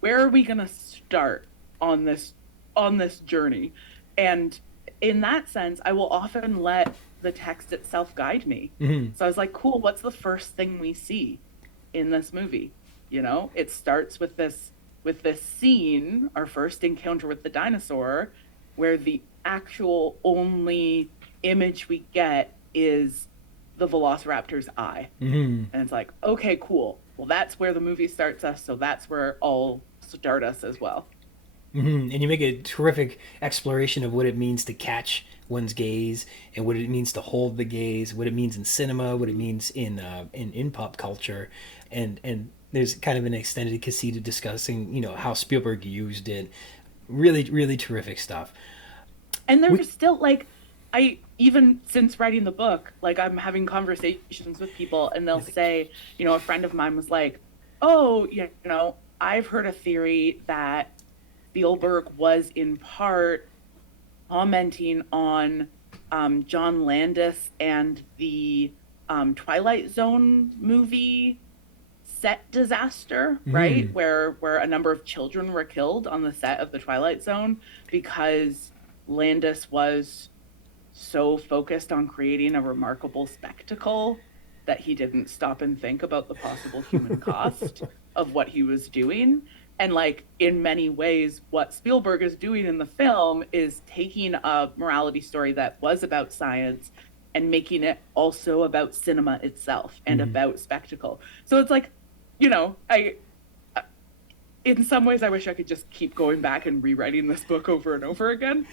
where are we going to start on this journey? And in that sense, I will often let the text itself guide me. So I was like, cool, what's the first thing we see in this movie? It starts with this scene, our first encounter with the dinosaur, where the actual only image we get is the velociraptor's eye. And it's like, okay, cool. Well, that's where the movie starts us, so that's where I'll start us as well. And you make a terrific exploration of what it means to catch one's gaze and what it means to hold the gaze, what it means in cinema, what it means in pop culture, and there's kind of an extended cassette discussing, how Spielberg used it. Really, really terrific stuff. And there's still like, even since writing the book, like I'm having conversations with people and they'll say, a friend of mine was like, oh, I've heard a theory that Spielberg was in part commenting on John Landis and the Twighlight Zone movie set disaster, right? Where a number of children were killed on the set of the Twighlight Zone because Landis was so focused on creating a remarkable spectacle that he didn't stop and think about the possible human cost of what he was doing. And like in many ways, what Spielberg is doing in the film is taking a morality story that was about science and making it also about cinema itself and about spectacle. So it's like, in some ways, I wish I could just keep going back and rewriting this book over and over again.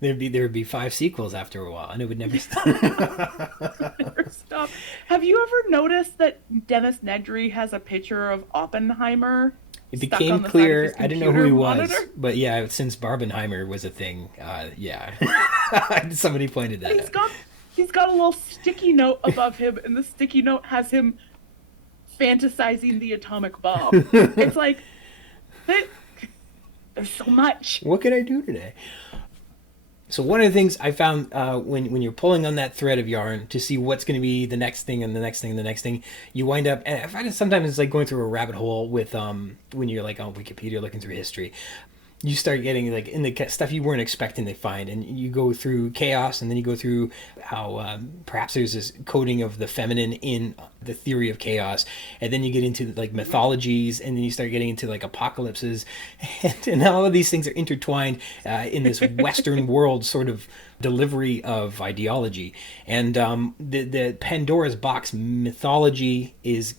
There would be 5 sequels after a while, and it would never stop. Never stop. Have you ever noticed that Dennis Nedry has a picture of Oppenheimer? It became clear. I didn't know who he was, but yeah, since Barbenheimer was a thing, yeah, somebody pointed that out. He's got a little sticky note above him, and the sticky note has him fantasizing the atomic bomb. It's like, there's so much. What can I do today? So one of the things I found when you're pulling on that thread of yarn to see what's going to be the next thing and the next thing and the next thing, you wind up, and I find it sometimes it's like going through a rabbit hole with when you're like on Wikipedia looking through history. You start getting like in the stuff you weren't expecting to find, and you go through chaos, and then you go through how perhaps there's this coding of the feminine in the theory of chaos, and then you get into like mythologies, and then you start getting into like apocalypses, and all of these things are intertwined in this Western world sort of delivery of ideology. And the Pandora's box mythology is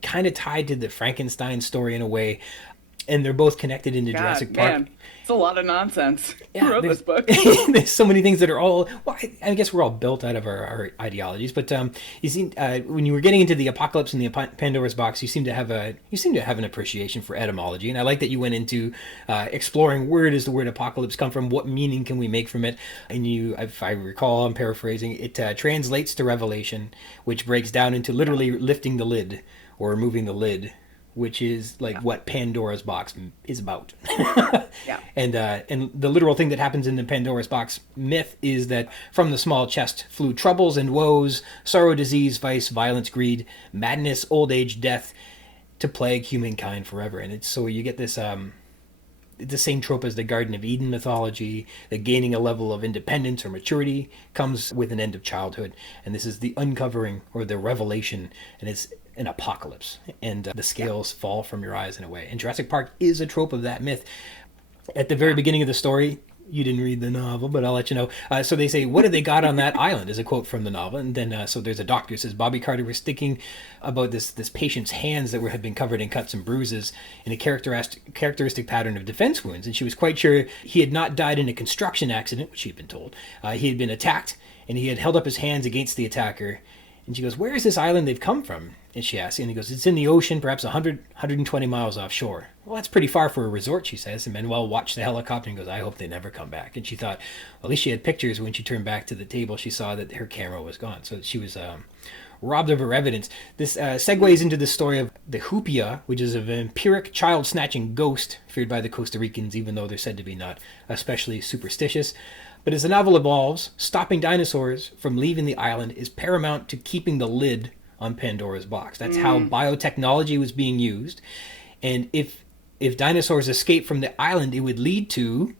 kind of tied to the Frankenstein story in a way. and they're both connected into God, Jurassic Park. man, it's a lot of nonsense. Yeah, Who wrote this book? There's so many things that are all, well, I guess we're all built out of our ideologies, but you seem, when you were getting into the apocalypse and the Pandora's box, you seem to have an appreciation for etymology, and I like that you went into exploring where does the word apocalypse come from, what meaning can we make from it, and you, if I recall, I'm paraphrasing, it translates to revelation, which breaks down into literally lifting the lid or removing the lid, which is like what Pandora's box is about. Yeah. And the literal thing that happens in the Pandora's box myth is that from the small chest flew troubles and woes, sorrow, disease, vice, violence, greed, madness, old age, death, to plague humankind forever. And it's so you get this the same trope as the Garden of Eden mythology, that gaining a level of independence or maturity comes with an end of childhood. And this is the uncovering or the revelation, and it's an apocalypse, and the scales fall from your eyes in a way. And Jurassic Park is a trope of that myth. At the very beginning of the story, you didn't read the novel, but I'll let you know. So they say, what have they got on that island, is a quote from the novel. And then, so there's a doctor who says, Bobby Carter was thinking about this patient's hands that had been covered in cuts and bruises in a characteristic pattern of defense wounds. And she was quite sure he had not died in a construction accident, which she had been told. He had been attacked, and he had held up his hands against the attacker. And she goes, where is this island they've come from? And she asks, and he goes, it's in the ocean, perhaps 120 miles offshore. Well, that's pretty far for a resort, she says. And Manuel watched the helicopter and goes, I hope they never come back. And she thought, well, at least she had pictures. When she turned back to the table, she saw that her camera was gone. So she was robbed of her evidence. This segues into the story of the Hupia, which is a vampiric child-snatching ghost feared by the Costa Ricans, even though they're said to be not especially superstitious. But as the novel evolves, stopping dinosaurs from leaving the island is paramount to keeping the lid on Pandora's box. That's how biotechnology was being used. And if dinosaurs escaped from the island, it would lead to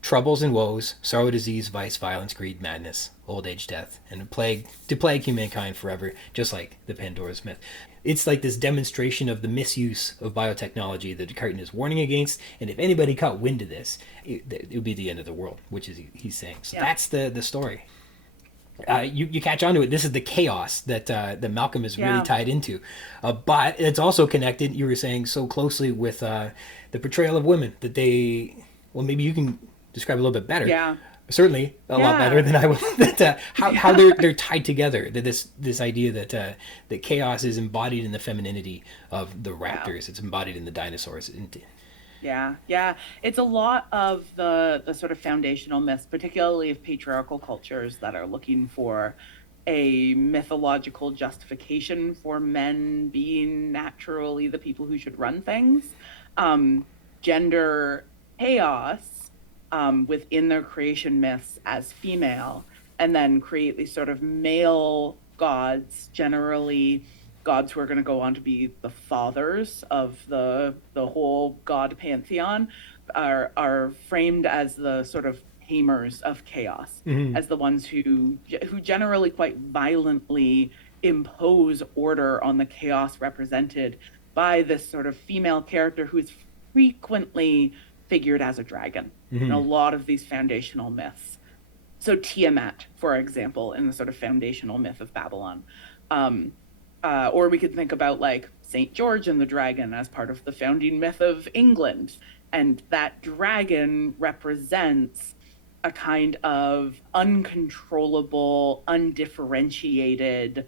troubles and woes, sorrow, disease, vice, violence, greed, madness, old age, death, and to plague humankind forever, just like the Pandora's myth. It's like this demonstration of the misuse of biotechnology that Crichton is warning against, and if anybody caught wind of this, it would be the end of the world, which is he's saying. So that's the story. You catch on to it. This is the chaos that Malcolm is really tied into, but it's also connected, you were saying, so closely with the portrayal of women that maybe you can describe a little bit better. Yeah. Certainly a lot better than I would. How they're tied together. This idea that chaos is embodied in the femininity of the raptors. Yeah. It's embodied in the dinosaurs. Yeah. It's a lot of the sort of foundational myths, particularly of patriarchal cultures that are looking for a mythological justification for men being naturally the people who should run things. Gender chaos within their creation myths as female, and then create these sort of male gods, generally gods who are going to go on to be the fathers of the whole god pantheon, are framed as the sort of tamers of chaos, as the ones who generally quite violently impose order on the chaos represented by this sort of female character who is frequently figured as a dragon in a lot of these foundational myths. So Tiamat, for example, in the sort of foundational myth of Babylon. Or we could think about like St. George and the dragon as part of the founding myth of England. And that dragon represents a kind of uncontrollable, undifferentiated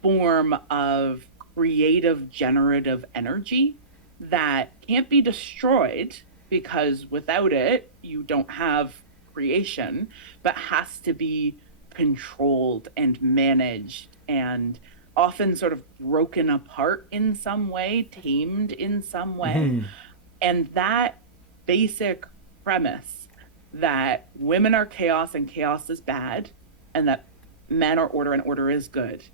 form of creative generative energy that can't be destroyed, because without it, you don't have creation, but has to be controlled and managed and often sort of broken apart in some way, tamed in some way. And that basic premise that women are chaos and chaos is bad, and that men are order and order is good,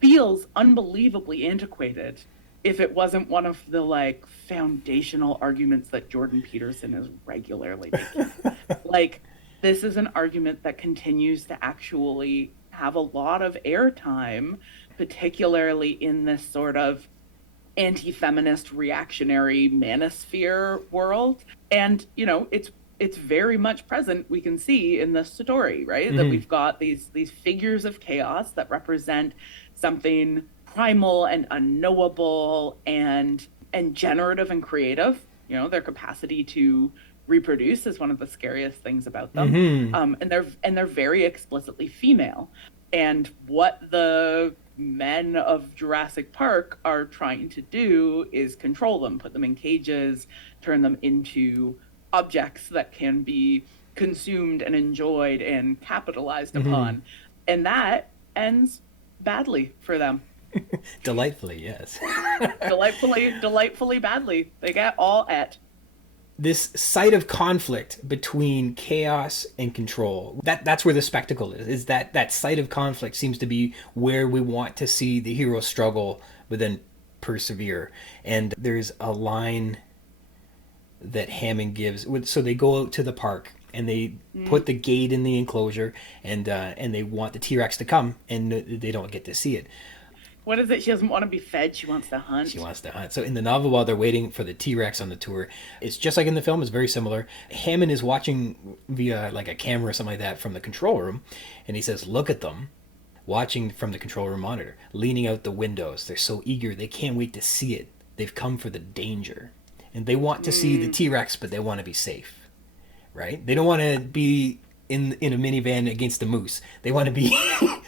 feels unbelievably antiquated if it wasn't one of the like foundational arguments that Jordan Peterson is regularly making. Like, this is an argument that continues to actually have a lot of airtime, particularly in this sort of anti-feminist reactionary manosphere world. And, you know, it's very much present, we can see in this story, right? That we've got these figures of chaos that represent something primal and unknowable and generative and creative, Their capacity to reproduce is one of the scariest things about them. And they're very explicitly female. And what the men of Jurassic Park are trying to do is control them, put them in cages, turn them into objects that can be consumed and enjoyed and capitalized upon. And that ends badly for them. Delightfully, yes. delightfully badly. They get all at. This site of conflict between chaos and control, that's where the spectacle is that site of conflict seems to be where we want to see the hero struggle but then persevere. And there's a line that Hammond gives. So they go out to the park and they put the gate in the enclosure, and they want the T-Rex to come, and they don't get to see it. What is it? She doesn't want to be fed. She wants to hunt. She wants to hunt. So in the novel, while they're waiting for the T-Rex on the tour, it's just like in the film. It's very similar. Hammond is watching via like a camera or something like that from the control room, and he says, "Look at them, watching from the control room monitor, leaning out the windows. They're so eager. They can't wait to see it. They've come for the danger, and they want to see the T-Rex, but they want to be safe, right? They don't want to be in a minivan against the moose. They want to be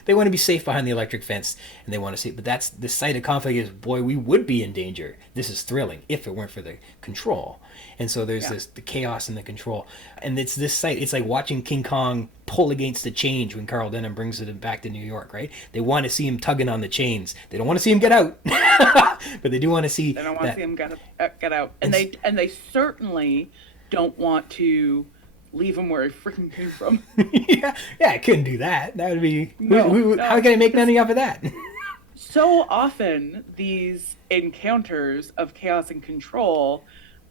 they want to be safe behind the electric fence, and they want to see it. But that's the site of conflict is, boy, we would be in danger. This is thrilling if it weren't for the control. And so there's the chaos and the control. And it's this site. It's like watching King Kong pull against the chains when Carl Denham brings it back to New York, right? They want to see him tugging on the chains. They don't want to see him get out, but they do want to see. They don't want to see him get out, and they certainly don't want to leave him where he freaking came from. yeah, I couldn't do that. That would be no. How can I make money off of that? So often these encounters of chaos and control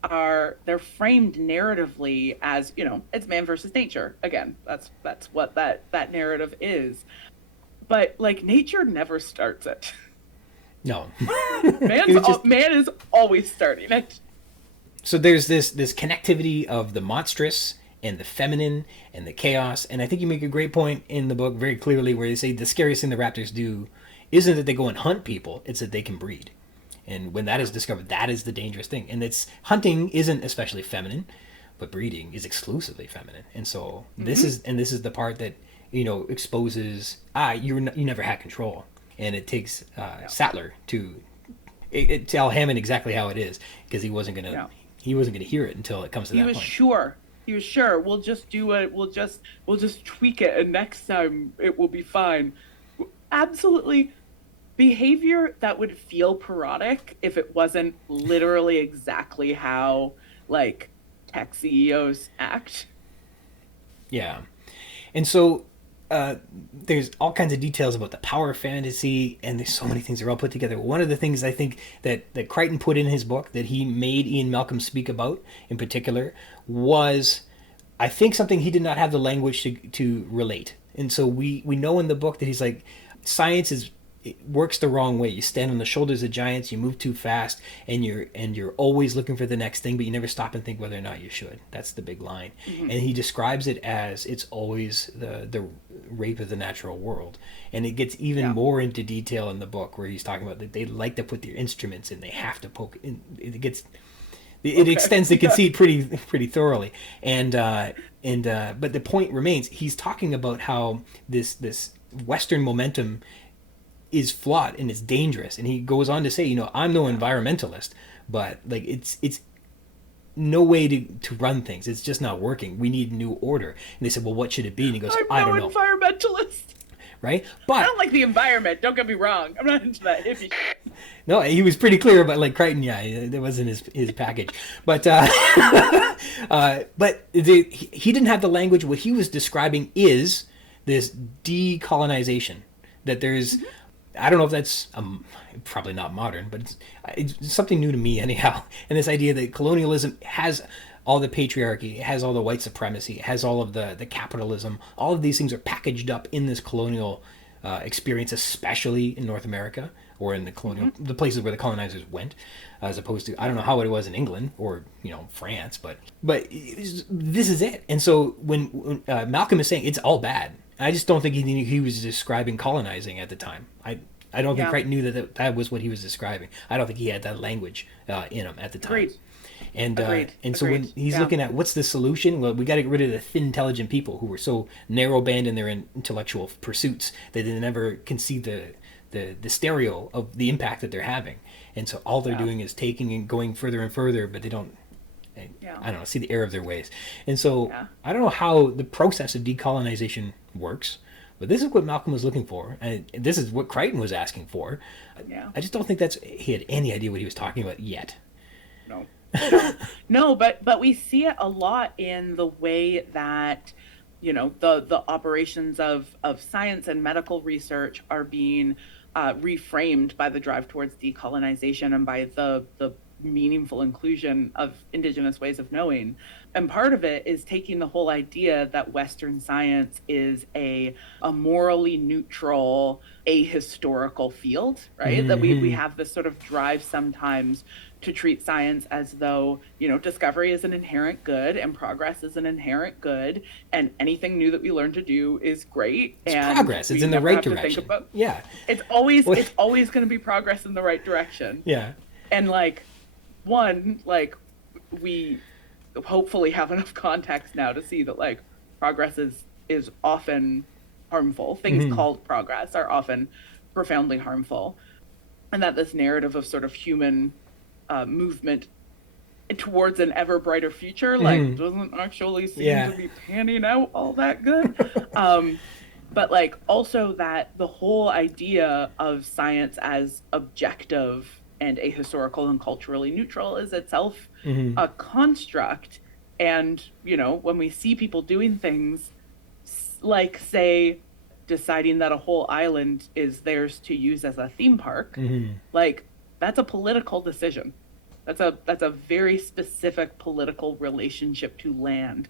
they're framed narratively as, it's man versus nature. Again, that's what that narrative is. But like nature never starts it. No. Man is always starting it. So there's this connectivity of the monstrous and the feminine and the chaos. And I think you make a great point in the book very clearly where they say the scariest thing the raptors do isn't that they go and hunt people, it's that they can breed. And when that is discovered, that is the dangerous thing. And hunting isn't especially feminine, but breeding is exclusively feminine. And so this is the part that, exposes, you never had control. And it takes Sattler to tell Hammond exactly how it is, because he wasn't gonna hear it until it comes to that point. He was sure. We'll just do it. We'll just tweak it, and next time it will be fine. Absolutely, behavior that would feel parodic if it wasn't literally exactly how tech CEOs act. Yeah, and so there's all kinds of details about the power of fantasy, and there's so many things that are all put together. One of the things I think that Crichton put in his book that he made Ian Malcolm speak about in particular was, I think, something he did not have the language to relate. And so we know in the book that he's like, science works the wrong way. You stand on the shoulders of giants, you move too fast, and you're always looking for the next thing, but you never stop and think whether or not you should. That's the big line. And he describes it as it's always the rape of the natural world. And it gets even more into detail in the book where he's talking about that they like to put their instruments in, they have to poke in. It extends the conceit pretty thoroughly. But the point remains, he's talking about how this Western momentum is flawed and it's dangerous. And he goes on to say, I'm no environmentalist, but it's no way to run things. It's just not working. We need new order. And they said, well, what should it be? And he goes, I don't know. I'm no environmentalist. Right? But I don't like the environment. Don't get me wrong. I'm not into that hippie. No, he was pretty clear about Crichton. Yeah, it wasn't his package. But he didn't have the language. What he was describing is this decolonization. That there's, I don't know if that's probably not modern, but it's something new to me anyhow. And this idea that colonialism has all the patriarchy, it has all the white supremacy, it has all of the capitalism. All of these things are packaged up in this colonial experience, especially in North America or in the colonial the places where the colonizers went, as opposed to, I don't know how it was in England or France, but this is it. And so when Malcolm is saying it's all bad, I just don't think he was describing colonizing at the time. I don't think Crichton knew that was what he was describing. I don't think he had that language in him at the time. Great. And so when he's looking at what's the solution, well, we got to get rid of the thin, intelligent people who were so narrow band in their intellectual pursuits that they never can see the stereo of the impact that they're having. And so all they're doing is taking and going further and further, but they don't, I don't know, see the error of their ways. And so I don't know how the process of decolonization works, but this is what Malcolm was looking for, and this is what Crichton was asking for. I just don't think he had any idea what he was talking about yet. No. No, but we see it a lot in the way that, you know, the operations of science and medical research are being reframed by the drive towards decolonization and by the meaningful inclusion of indigenous ways of knowing. And part of it is taking the whole idea that Western science is a morally neutral, ahistorical field, right? Mm-hmm. That we have this sort of drive sometimes to treat science as though, you know, discovery is an inherent good and progress is an inherent good, and anything new that we learn to do is great. It's progress. It's in the right direction. It's always going to be progress in the right direction. Yeah. And we hopefully have enough context now to see that like progress is often harmful. Things called progress are often profoundly harmful, and that this narrative of sort of human movement towards an ever brighter future doesn't actually seem to be panning out all that good. But like also that the whole idea of science as objective and ahistorical and culturally neutral is itself a construct. And, you know, when we see people doing things like, say, deciding that a whole island is theirs to use as a theme park, like, that's a political decision. That's a very specific political relationship to land.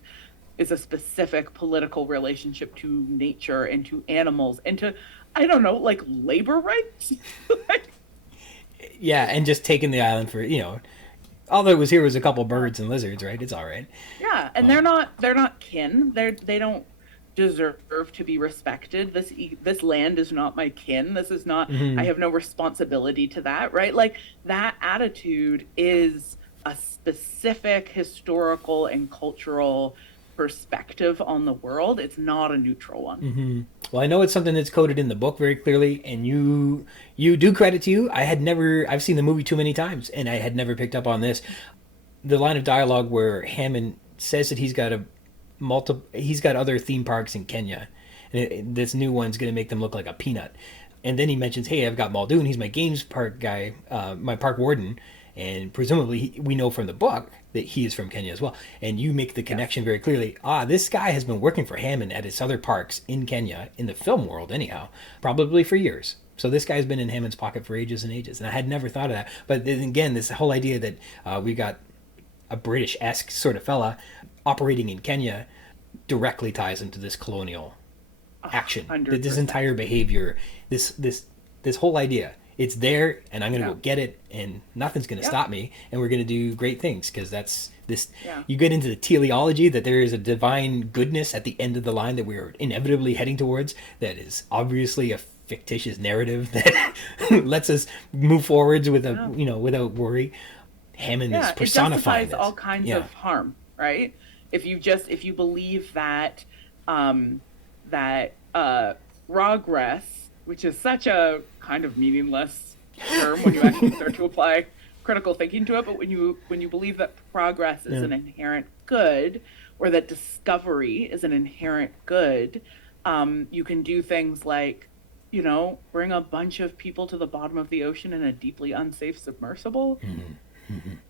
It's a specific political relationship to nature and to animals and to, I don't know, like labor rights? Yeah, and just taking the island for, you know, all that was here was a couple birds and lizards, right? It's all right. Yeah, and they're not kin. They don't deserve to be respected. This land is not my kin. This is not, I have no responsibility to that, right? Like that attitude is a specific historical and cultural perspective on the world. It's not a neutral one. Well, I know it's something that's coded in the book very clearly, and you do credit to you. I've seen the movie too many times, and I had never picked up on this. The line of dialogue where Hammond says that he's got other theme parks in Kenya, and this new one's going to make them look like a peanut. And then he mentions, hey, I've got Muldoon, he's my games park guy, my park warden, and presumably we know from the book that he is from Kenya as well. And you make the connection very clearly. This guy has been working for Hammond at his other parks in Kenya, in the film world anyhow, probably for years. So this guy's been in Hammond's pocket for ages and ages. And I had never thought of that. But then again, this whole idea that we've got a British-esque sort of fella operating in Kenya directly ties into this colonial action. 100%. This entire behavior, this whole idea. It's there, and I'm going to go get it, and nothing's going to stop me, and we're going to do great things, because that's this. You get into the teleology that there is a divine goodness at the end of the line that we're inevitably heading towards, that is obviously a fictitious narrative that lets us move forwards with without worry. Hammond is personifying it justifies all kinds of harm, right? If you believe that progress, which is such a kind of meaningless term when you actually start to apply critical thinking to it, but when you believe that progress is an inherent good, or that discovery is an inherent good, you can do things like, you know, bring a bunch of people to the bottom of the ocean in a deeply unsafe submersible,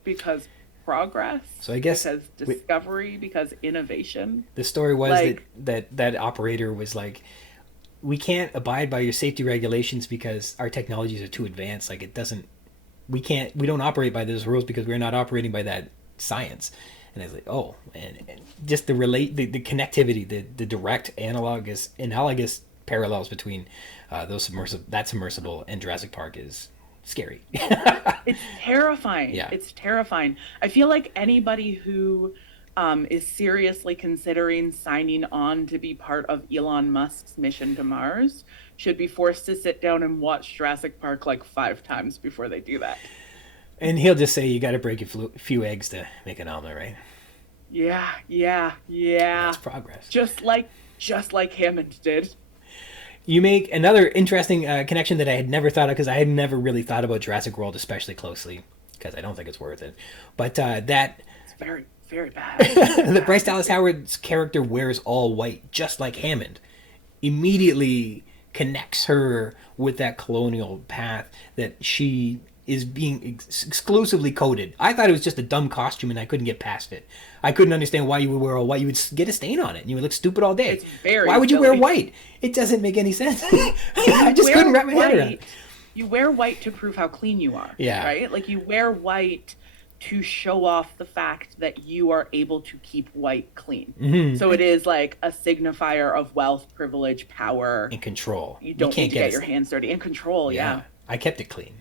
because progress, so I guess, because discovery, because innovation. The story was that operator was like, we can't abide by your safety regulations because our technologies are too advanced. Like we don't operate by those rules because we're not operating by that science. And I was like, oh, and just the connectivity, the direct analogous parallels between that submersible and Jurassic Park is scary. It's terrifying. Yeah. It's terrifying. I feel like anybody who is seriously considering signing on to be part of Elon Musk's mission to Mars should be forced to sit down and watch Jurassic Park like 5 times before they do that. And he'll just say you got to break a few eggs to make an omelet, right? Yeah. That's progress. Just like Hammond did. You make another interesting connection that I had never thought of, because I had never really thought about Jurassic World especially closely, because I don't think it's worth it. But that... It's very, very bad. That Bryce Dallas Howard's character wears all white, just like Hammond, immediately connects her with that colonial path that she is being exclusively coded. I thought it was just a dumb costume and I couldn't get past it. I couldn't understand why you would wear all white. You would get a stain on it and you would look stupid all day. It's very Why would you silly. wear white? It doesn't make any sense. I just couldn't wrap my head around it. You wear white to prove how clean you are. Yeah. Right? Like, you wear white to show off the fact that you are able to keep white clean. Mm-hmm. So it is like a signifier of wealth, privilege, power. And control. You don't need to get your hands dirty. And control, yeah. I kept it clean.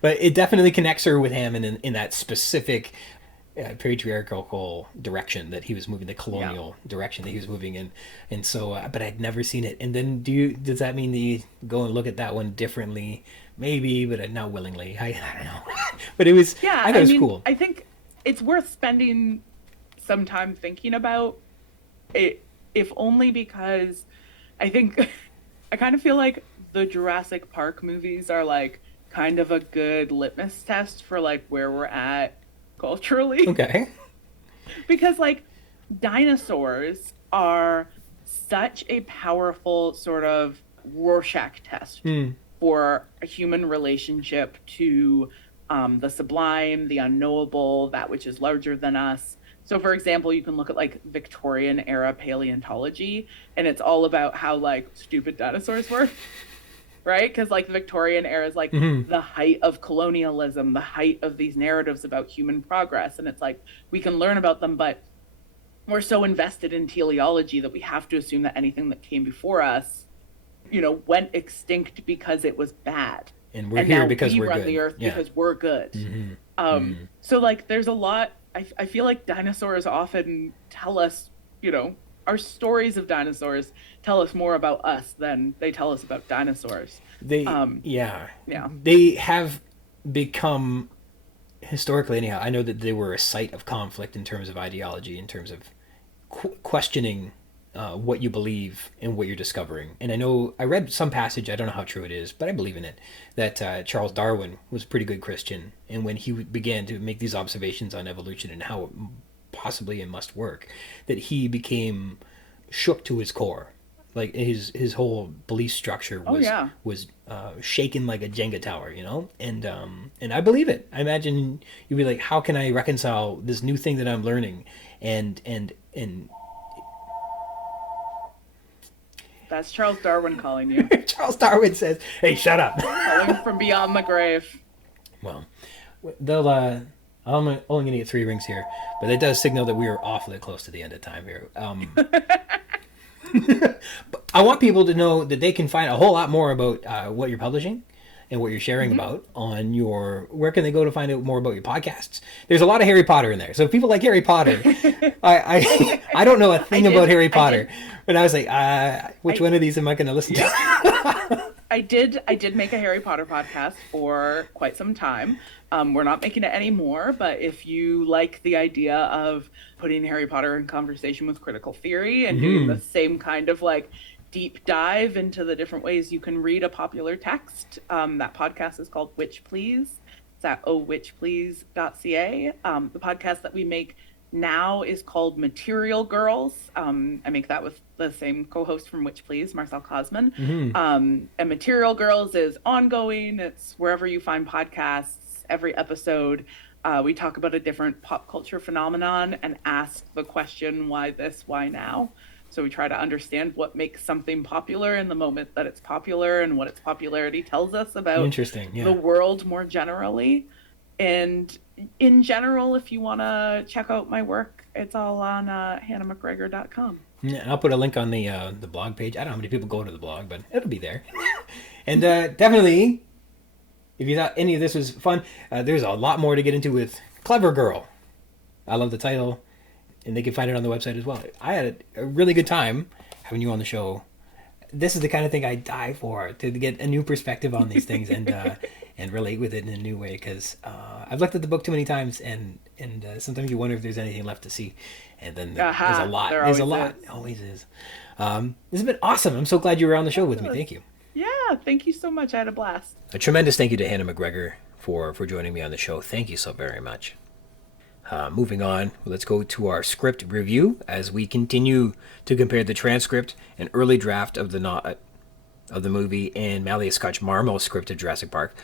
But it definitely connects her with Hammond in that specific patriarchal direction that he was moving, the colonial direction that he was moving in. And so, but I'd never seen it. And then does that mean that you go and look at that one differently? Maybe, but not willingly. I don't know. But it was, I thought it was cool. I think it's worth spending some time thinking about it, if only because I think I kind of feel like the Jurassic Park movies are like kind of a good litmus test for like where we're at culturally. Okay. Because like dinosaurs are such a powerful sort of Rorschach test for a human relationship to the sublime, the unknowable, that which is larger than us. So, for example, you can look at like Victorian era paleontology, and it's all about how like stupid dinosaurs were, right? Because like the Victorian era is like the height of colonialism, the height of these narratives about human progress, and it's like we can learn about them, but we're so invested in teleology that we have to assume that anything that came before us, you know, went extinct because it was bad. And we're here because we we're run good. the earth because we're good. So like there's a lot. I feel like dinosaurs often tell us, you know, our stories of dinosaurs tell us more about us than they tell us about dinosaurs. They they have become, historically anyhow, I know that they were a site of conflict in terms of ideology, in terms of questioning what you believe and what you're discovering. And I know I read some passage, I don't know how true it is, but I believe in it, that Charles Darwin was a pretty good Christian. And when he began to make these observations on evolution and how it possibly it must work, that he became shook to his core. Like his whole belief structure was shaken like a Jenga tower, you know? And I believe it. I imagine you'd be like, how can I reconcile this new thing that I'm learning and That's Charles Darwin calling you. Charles Darwin says, "Hey, shut up." Calling from beyond the grave. Well, they'll. I'm only going to get 3 rings here, but it does signal that we are awfully close to the end of time here. But I want people to know that they can find a whole lot more about what you're publishing and what you're sharing about on your... Where can they go to find out more about your podcasts? There's a lot of Harry Potter in there. So if people like Harry Potter, I don't know a thing about Harry Potter. But I was like, which one of these am I going to listen to? I did make a Harry Potter podcast for quite some time. We're not making it anymore, but if you like the idea of putting Harry Potter in conversation with critical theory and doing the same kind of like deep dive into the different ways you can read a popular text, that podcast is called Witch Please. It's at ohwitchplease.ca. The podcast that we make now is called Material Girls. I make that with the same co-host from Witch Please, Marcel Cosman. And Material Girls is ongoing. It's wherever you find podcasts. Every episode, we talk about a different pop culture phenomenon and ask the question, why this, why now? So we try to understand what makes something popular in the moment that it's popular and what its popularity tells us about the world more generally. And in general, if you want to check out my work, it's all on hannahmcgregor.com. Yeah, and I'll put a link on the blog page. I don't know how many people go to the blog, but it'll be there. And definitely, if you thought any of this was fun, there's a lot more to get into with Clever Girl. I love the title, and they can find it on the website as well. I had a really good time having you on the show. This is the kind of thing I die for, to get a new perspective on these things. And and relate with it in a new way, because I've looked at the book too many times, and sometimes you wonder if there's anything left to see, and then there's a lot. There's a lot. Is. Always is. This has been awesome. I'm so glad you were on the show with me. Thank you. Yeah, thank you so much. I had a blast. A tremendous thank you to Hannah McGregor for joining me on the show. Thank you so very much. Moving on, let's go to our script review as we continue to compare the transcript and early draft of the movie and Malia Scotch-Marmo's script of Jurassic Park,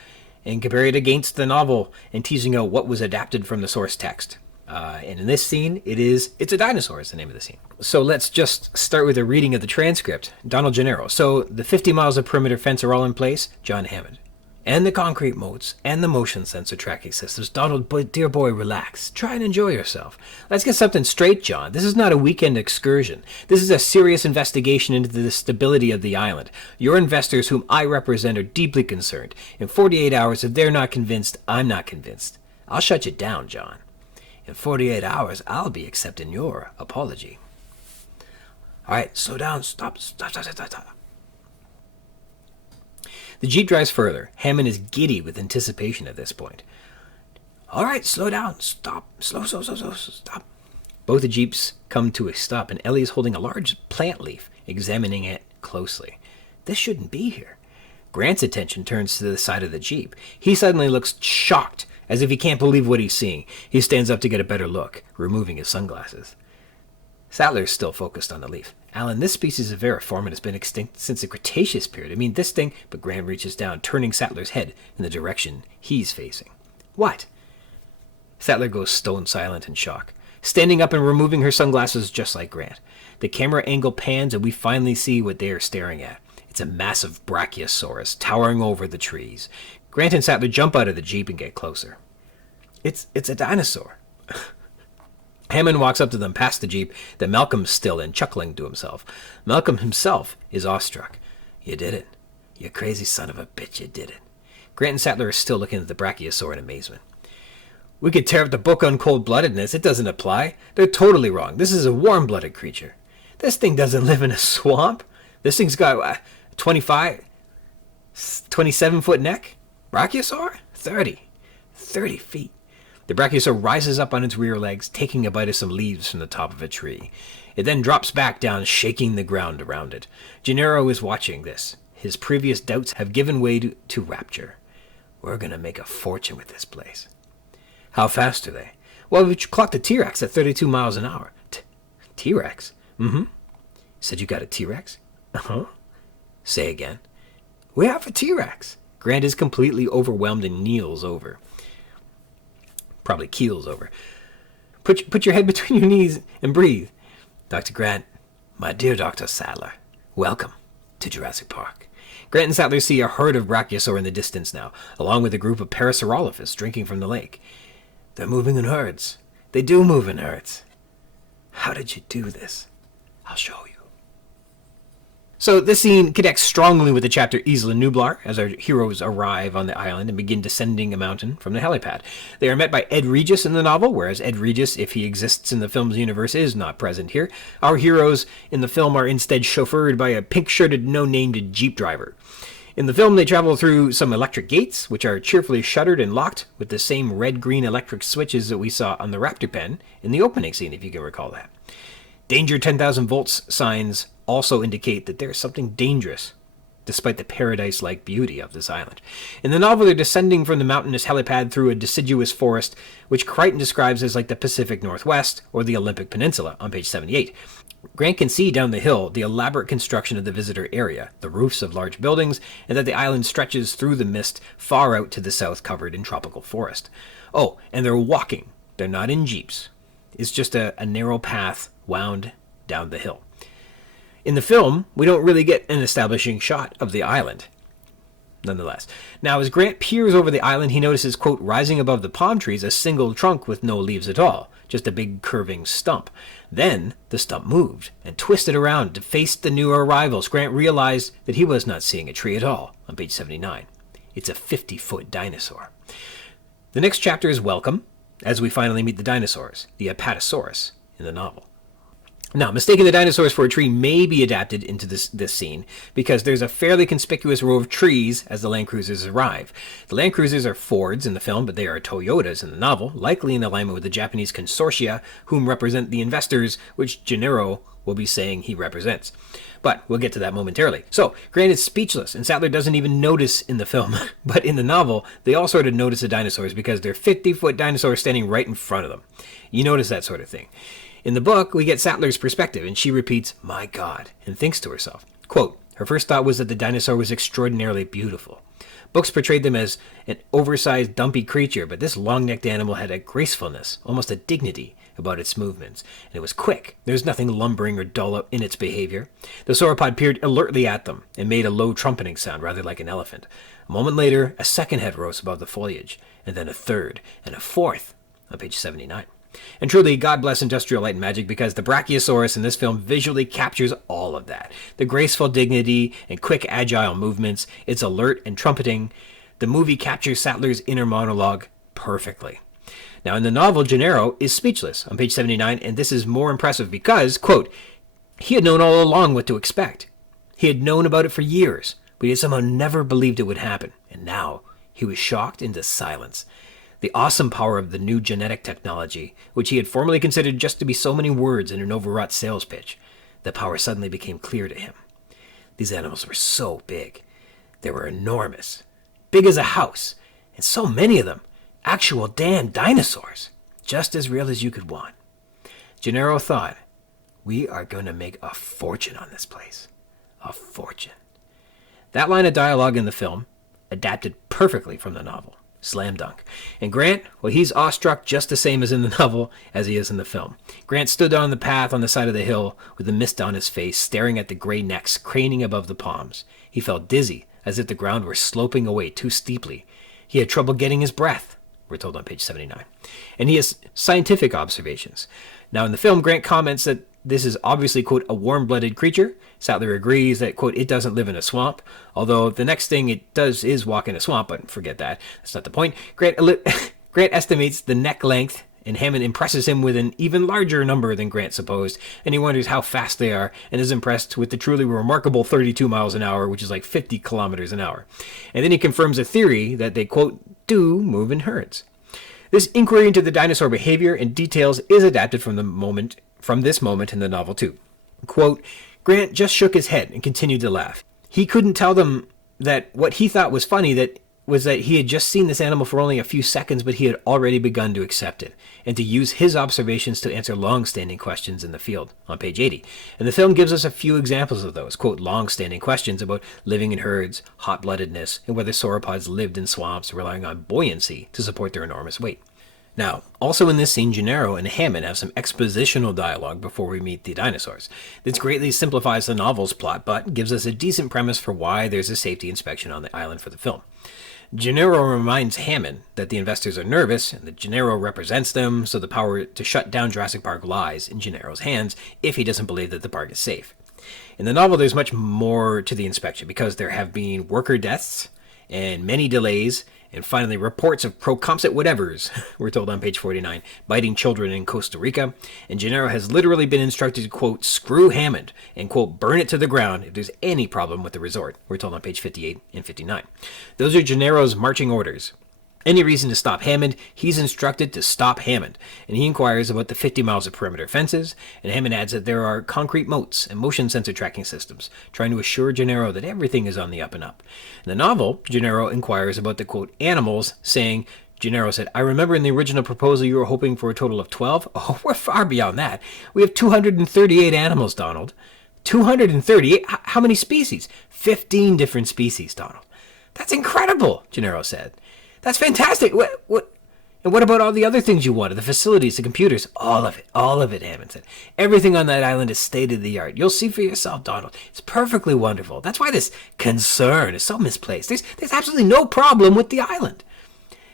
and compare it against the novel and teasing out what was adapted from the source text. And in this scene, it's a dinosaur is the name of the scene. So let's just start with a reading of the transcript. Donald Gennaro. So the 50 miles of perimeter fence are all in place. John Hammond. And the concrete moats, and the motion sensor tracking systems. Donald, dear boy, relax. Try and enjoy yourself. Let's get something straight, John. This is not a weekend excursion. This is a serious investigation into the stability of the island. Your investors, whom I represent, are deeply concerned. In 48 hours, if they're not convinced, I'm not convinced. I'll shut you down, John. In 48 hours, I'll be accepting your apology. All right, slow down. Stop. The Jeep drives further. Hammond is giddy with anticipation at this point. All right, slow down. Stop. Slow, stop. Both the Jeeps come to a stop, and Ellie is holding a large plant leaf, examining it closely. This shouldn't be here. Grant's attention turns to the side of the Jeep. He suddenly looks shocked, as if he can't believe what he's seeing. He stands up to get a better look, removing his sunglasses. Sattler is still focused on the leaf. Alan, this species of veriform has been extinct since the Cretaceous period. I mean, this thing... But Grant reaches down, turning Sattler's head in the direction he's facing. What? Sattler goes stone silent in shock, standing up and removing her sunglasses just like Grant. The camera angle pans, and we finally see what they are staring at. It's a massive Brachiosaurus towering over the trees. Grant and Sattler jump out of the Jeep and get closer. It's a dinosaur. Hammond walks up to them past the Jeep that Malcolm's still in, chuckling to himself. Malcolm himself is awestruck. You did it. You crazy son of a bitch, you did it. Grant and Sattler are still looking at the Brachiosaur in amazement. We could tear up the book on cold-bloodedness. It doesn't apply. They're totally wrong. This is a warm-blooded creature. This thing doesn't live in a swamp. This thing's got 27-foot neck. Brachiosaur? 30 feet. The Brachiosaur rises up on its rear legs, taking a bite of some leaves from the top of a tree. It then drops back down, shaking the ground around it. Gennaro is watching this. His previous doubts have given way to rapture. We're going to make a fortune with this place. How fast are they? Well, we clocked a T-Rex at 32 miles an hour. T-Rex? Mm-hmm. Said you got a T-Rex? Uh-huh. Say again. We have a T-Rex. Grant is completely overwhelmed and kneels over. Probably keels over. Put your head between your knees and breathe. Dr. Grant, my dear Dr. Sattler, welcome to Jurassic Park. Grant and Sattler see a herd of Brachiosaur in the distance now, along with a group of Parasaurolophus drinking from the lake. They're moving in herds. They do move in herds. How did you do this? I'll show you. So this scene connects strongly with the chapter Isla Nublar as our heroes arrive on the island and begin descending a mountain from the helipad. They are met by Ed Regis in the novel, whereas Ed Regis, if he exists in the film's universe, is not present here. Our heroes in the film are instead chauffeured by a pink-shirted, no-named Jeep driver. In the film, they travel through some electric gates, which are cheerfully shuttered and locked with the same red-green electric switches that we saw on the raptor pen in the opening scene, if you can recall that. Danger 10,000 volts signs also indicate that there is something dangerous, despite the paradise-like beauty of this island. In the novel, they're descending from the mountainous helipad through a deciduous forest, which Crichton describes as like the Pacific Northwest or the Olympic Peninsula on page 78. Grant can see down the hill the elaborate construction of the visitor area, the roofs of large buildings, and that the island stretches through the mist far out to the south covered in tropical forest. Oh, and they're walking. They're not in jeeps. It's just a narrow path wound down the hill. In the film, we don't really get an establishing shot of the island, nonetheless. Now, as Grant peers over the island, he notices, quote, rising above the palm trees, a single trunk with no leaves at all, just a big curving stump. Then the stump moved and twisted around to face the new arrivals. Grant realized that he was not seeing a tree at all on page 79. It's a 50-foot dinosaur. The next chapter is welcome, as we finally meet the dinosaurs, the Apatosaurus, in the novel. Now, mistaking the dinosaurs for a tree may be adapted into this scene because there's a fairly conspicuous row of trees as the Land Cruisers arrive. The Land Cruisers are Fords in the film, but they are Toyotas in the novel, likely in alignment with the Japanese consortia, whom represent the investors, which Gennaro will be saying he represents. But we'll get to that momentarily. So, Grant is speechless, and Sattler doesn't even notice in the film, but in the novel, they all sort of notice the dinosaurs because they're 50-foot dinosaurs standing right in front of them. You notice that sort of thing. In the book, we get Sattler's perspective, and she repeats, "My God," and thinks to herself. Quote, her first thought was that the dinosaur was extraordinarily beautiful. Books portrayed them as an oversized, dumpy creature, but this long-necked animal had a gracefulness, almost a dignity, about its movements, and it was quick. There was nothing lumbering or dull in its behavior. The sauropod peered alertly at them and made a low trumpeting sound, rather like an elephant. A moment later, a second head rose above the foliage, and then a third, and a fourth, on page 79. And truly, God bless Industrial Light and Magic, because the Brachiosaurus in this film visually captures all of that. The graceful dignity and quick, agile movements, its alert and trumpeting. The movie captures Sattler's inner monologue perfectly. Now, in the novel, Gennaro is speechless on page 79, and this is more impressive because, quote, he had known all along what to expect. He had known about it for years, but he had somehow never believed it would happen, and now he was shocked into silence. The awesome power of the new genetic technology, which he had formerly considered just to be so many words in an overwrought sales pitch, the power suddenly became clear to him. These animals were so big. They were enormous. Big as a house. And so many of them. Actual damn dinosaurs. Just as real as you could want. Gennaro thought, we are going to make a fortune on this place. A fortune. That line of dialogue in the film, adapted perfectly from the novel. Slam dunk. And Grant, well, he's awestruck just the same as in the novel as he is in the film. Grant stood on the path on the side of the hill with the mist on his face, staring at the gray necks craning above the palms. He felt dizzy, as if the ground were sloping away too steeply. He had trouble getting his breath, we're told on page 79. And he has scientific observations. Now, in the film, Grant comments that this is obviously, quote, a warm-blooded creature. Sattler agrees that, quote, it doesn't live in a swamp, although the next thing it does is walk in a swamp, but forget that. That's not the point. Grant estimates the neck length, and Hammond impresses him with an even larger number than Grant supposed, and he wonders how fast they are, and is impressed with the truly remarkable 32 miles an hour, which is like 50 kilometers an hour. And then he confirms a theory that they, quote, do move in herds. This inquiry into the dinosaur behavior and details is adapted from this moment in the novel too. Quote, Grant just shook his head and continued to laugh. He couldn't tell them that what he thought was funny was that he had just seen this animal for only a few seconds, but he had already begun to accept it, and to use his observations to answer long-standing questions in the field, on page 80. And the film gives us a few examples of those, quote, long-standing questions about living in herds, hot-bloodedness, and whether sauropods lived in swamps relying on buoyancy to support their enormous weight. Now, also in this scene, Gennaro and Hammond have some expositional dialogue before we meet the dinosaurs. This greatly simplifies the novel's plot, but gives us a decent premise for why there's a safety inspection on the island for the film. Gennaro reminds Hammond that the investors are nervous and that Gennaro represents them, so the power to shut down Jurassic Park lies in Gennaro's hands if he doesn't believe that the park is safe. In the novel, there's much more to the inspection because there have been worker deaths and many delays, and finally reports of procomsat whatevers, we're told on page 49, biting children in Costa Rica, and Gennaro has literally been instructed to, quote, screw Hammond, and, quote, burn it to the ground if there's any problem with the resort, we're told on page 58 and 59. Those are Gennaro's marching orders. Any reason to stop Hammond, he's instructed to stop Hammond, and he inquires about the 50 miles of perimeter fences, and Hammond adds that there are concrete moats and motion sensor tracking systems, trying to assure Gennaro that everything is on the up and up. In the novel, Gennaro inquires about the, quote, animals, saying, Gennaro said, I remember in the original proposal you were hoping for a total of 12. Oh, we're far beyond that. We have 238 animals, Donald. 238? How many species? 15 different species, Donald. That's incredible, Gennaro said. That's fantastic. And what about all the other things you wanted? The facilities, the computers, all of it, Hammond said. Everything on that island is state-of-the-art. You'll see for yourself, Donald. It's perfectly wonderful. That's why this concern is so misplaced. There's absolutely no problem with the island.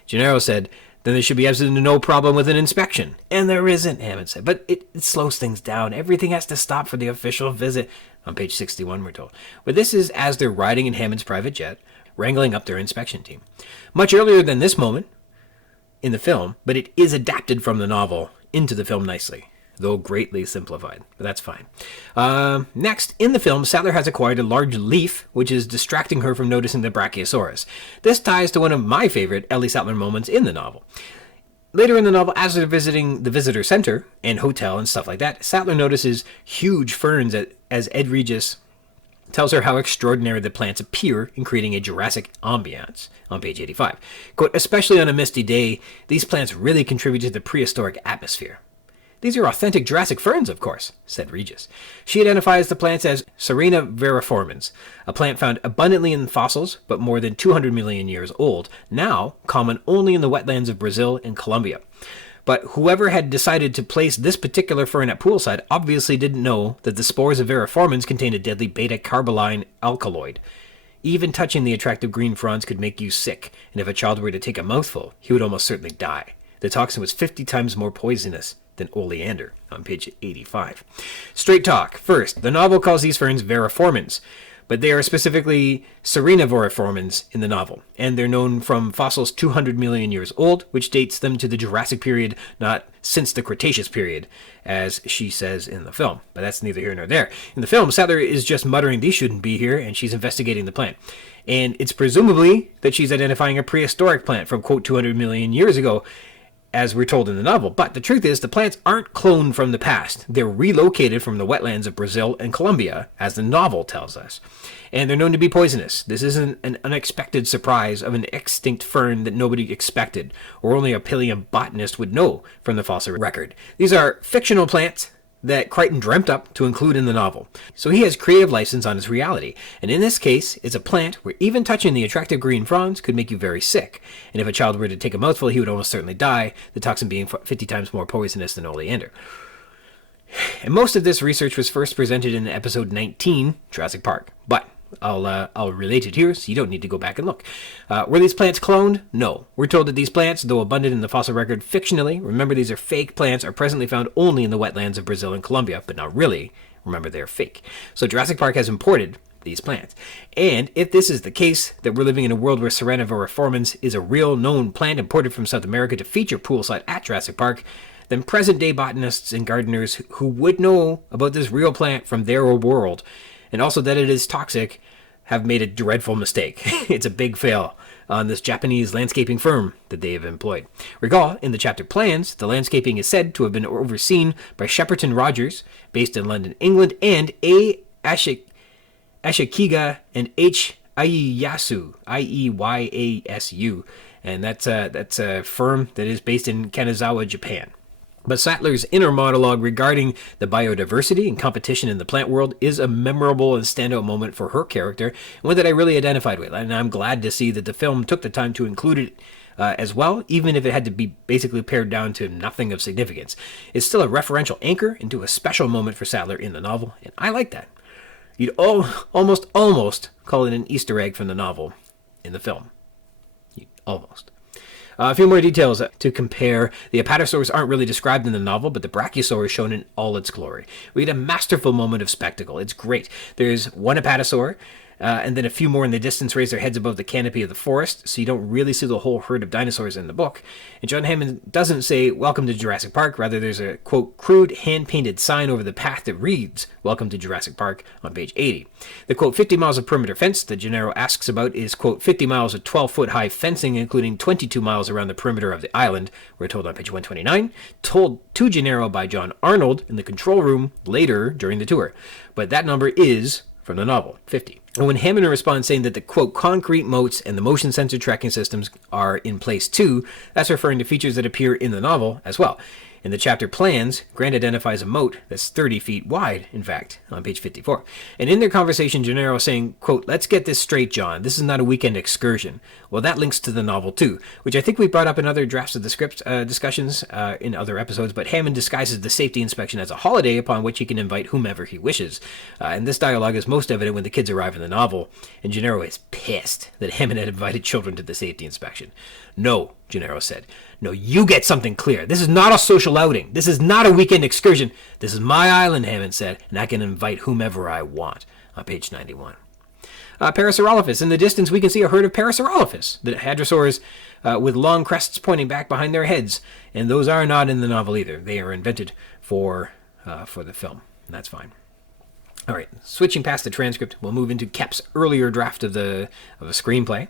Gennaro said, then there should be absolutely no problem with an inspection. And there isn't, Hammond said. But it slows things down. Everything has to stop for the official visit. On page 61, we're told. But this is as they're riding in Hammond's private jet, wrangling up their inspection team. Much earlier than this moment in the film, but it is adapted from the novel into the film nicely. though greatly simplified, but that's fine. Next, in the film, Sattler has acquired a large leaf, which is distracting her from noticing the Brachiosaurus. This ties to one of my favorite Ellie Sattler moments in the novel. Later in the novel, as they're visiting the visitor center and hotel and stuff like that, Sattler notices huge ferns as Ed Regis tells her how extraordinary the plants appear in creating a Jurassic ambiance on page 85. Quote, especially on a misty day, these plants really contribute to the prehistoric atmosphere. These are authentic Jurassic ferns, of course, said Regis. She identifies the plants as Serena veriformans, a plant found abundantly in fossils, but more than 200 million years old, now common only in the wetlands of Brazil and Colombia. But whoever had decided to place this particular fern at poolside obviously didn't know that the spores of veriformans contain a deadly beta-carboline alkaloid. Even touching the attractive green fronds could make you sick, and if a child were to take a mouthful, he would almost certainly die. The toxin was 50 times more poisonous than oleander, on page 85. Straight talk. First, the novel calls these ferns veriformans, but they are specifically Serenivoriformans in the novel, and they're known from fossils 200 million years old, which dates them to the Jurassic period, not since the Cretaceous period, as she says in the film. But that's neither here nor there. In the film, Sattler is just muttering these shouldn't be here, and she's investigating the plant. And it's presumably that she's identifying a prehistoric plant from, quote, 200 million years ago, as we're told in the novel. But the truth is, the plants aren't cloned from the past. They're relocated from the wetlands of Brazil and Colombia, as the novel tells us. And they're known to be poisonous. This isn't an unexpected surprise of an extinct fern that nobody expected, or only a paleobotanist would know from the fossil record. These are fictional plants that Crichton dreamt up to include in the novel. So he has creative license on his reality. And in this case, it's a plant where even touching the attractive green fronds could make you very sick. And if a child were to take a mouthful, he would almost certainly die, the toxin being 50 times more poisonous than oleander. And most of this research was first presented in episode 19, Jurassic Park. But I'll relate it here, so you don't need to go back and look. Were these plants cloned? No. We're told that these plants, though abundant in the fossil record fictionally, remember these are fake plants, are presently found only in the wetlands of Brazil and Colombia, but not really. Remember, they're fake. So Jurassic Park has imported these plants. And if this is the case, that we're living in a world where Serenivoriformans is a real known plant imported from South America to feature poolside at Jurassic Park, then present-day botanists and gardeners who would know about this real plant from their world, and also that it is toxic, have made a dreadful mistake. It's a big fail on this Japanese landscaping firm that they have employed. Recall, in the chapter Plans, the landscaping is said to have been overseen by Shepperton Rogers, based in London, England, and A. Ashikiga and H. Ieyasu, Ieyasu, and that's a firm that is based in Kanazawa, Japan. But Sattler's inner monologue regarding the biodiversity and competition in the plant world is a memorable and standout moment for her character, and one that I really identified with. And I'm glad to see that the film took the time to include it as well, even if it had to be basically pared down to nothing of significance. It's still a referential anchor into a special moment for Sattler in the novel, and I like that. You'd almost call it an Easter egg from the novel in the film. Almost. A few more details to compare. The Apatosaurs aren't really described in the novel, but the Brachiosaur is shown in all its glory. We get a masterful moment of spectacle. It's great. There's one Apatosaur, and then a few more in the distance raise their heads above the canopy of the forest, so you don't really see the whole herd of dinosaurs in the book. And John Hammond doesn't say, "Welcome to Jurassic Park." Rather, there's a, quote, crude hand-painted sign over the path that reads, "Welcome to Jurassic Park," on page 80. The, quote, 50 miles of perimeter fence that Gennaro asks about is, quote, 50 miles of 12-foot-high fencing, including 22 miles around the perimeter of the island, we're told on page 129, told to Gennaro by John Arnold in the control room later during the tour. But that number is from the novel, 50. And when Hammond responds saying that the, quote, concrete moats and the motion sensor tracking systems are in place too, that's referring to features that appear in the novel as well. In the chapter Plans, Grant identifies a moat that's 30 feet wide, in fact, on page 54. And in their conversation, Gennaro is saying, quote, "Let's get this straight, John. This is not a weekend excursion." Well, that links to the novel, too, which I think we brought up in other drafts of the script discussions in other episodes, but Hammond disguises the safety inspection as a holiday upon which he can invite whomever he wishes. And this dialogue is most evident when the kids arrive in the novel, and Gennaro is pissed that Hammond had invited children to the safety inspection. "No," Gennaro said. "No, you get something clear. This is not a social outing. This is not a weekend excursion. This is my island," Hammond said, "and I can invite whomever I want," on page 91. Parasaurolophus. In the distance, we can see a herd of Parasaurolophus. The hadrosaurs with long crests pointing back behind their heads. And those are not in the novel either. They are invented for the film. And that's fine. All right, switching past the transcript, we'll move into Koepp's earlier draft of the screenplay.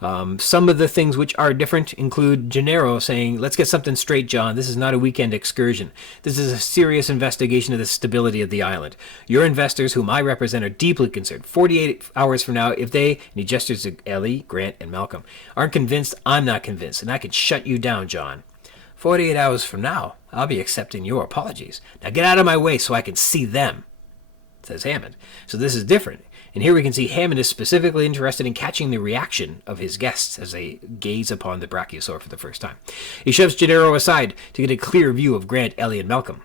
Some of the things which are different include Gennaro saying, "Let's get something straight, John. This is not a weekend excursion. This is a serious investigation of the stability of the island. Your investors, whom I represent, are deeply concerned. 48 hours from now, if they," and he gestures to Ellie, Grant, and Malcolm, "aren't convinced, I'm not convinced, and I can shut you down, John." 48 hours from now, I'll be accepting your apologies. Now get out of my way so I can see them, says Hammond. So this is different. And here we can see Hammond is specifically interested in catching the reaction of his guests as they gaze upon the Brachiosaur for the first time. He shoves Gennaro aside to get a clear view of Grant, Ellie, and Malcolm.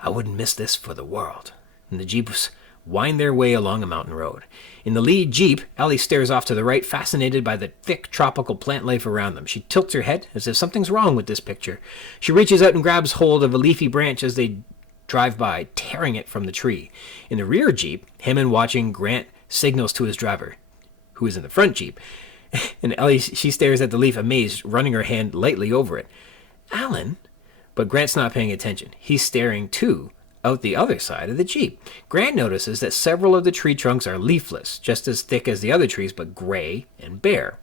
"I wouldn't miss this for the world." And the jeeps wind their way along a mountain road. In the lead jeep, Ellie stares off to the right, fascinated by the thick tropical plant life around them. She tilts her head as if something's wrong with this picture. She reaches out and grabs hold of a leafy branch as they drive by, tearing it from the tree. In the rear jeep, Hammond, watching, Grant signals to his driver, who is in the front jeep. And Ellie, she stares at the leaf, amazed, running her hand lightly over it. "Alan?" But Grant's not paying attention. He's staring, too, out the other side of the jeep. Grant notices that several of the tree trunks are leafless, just as thick as the other trees, but gray and bare.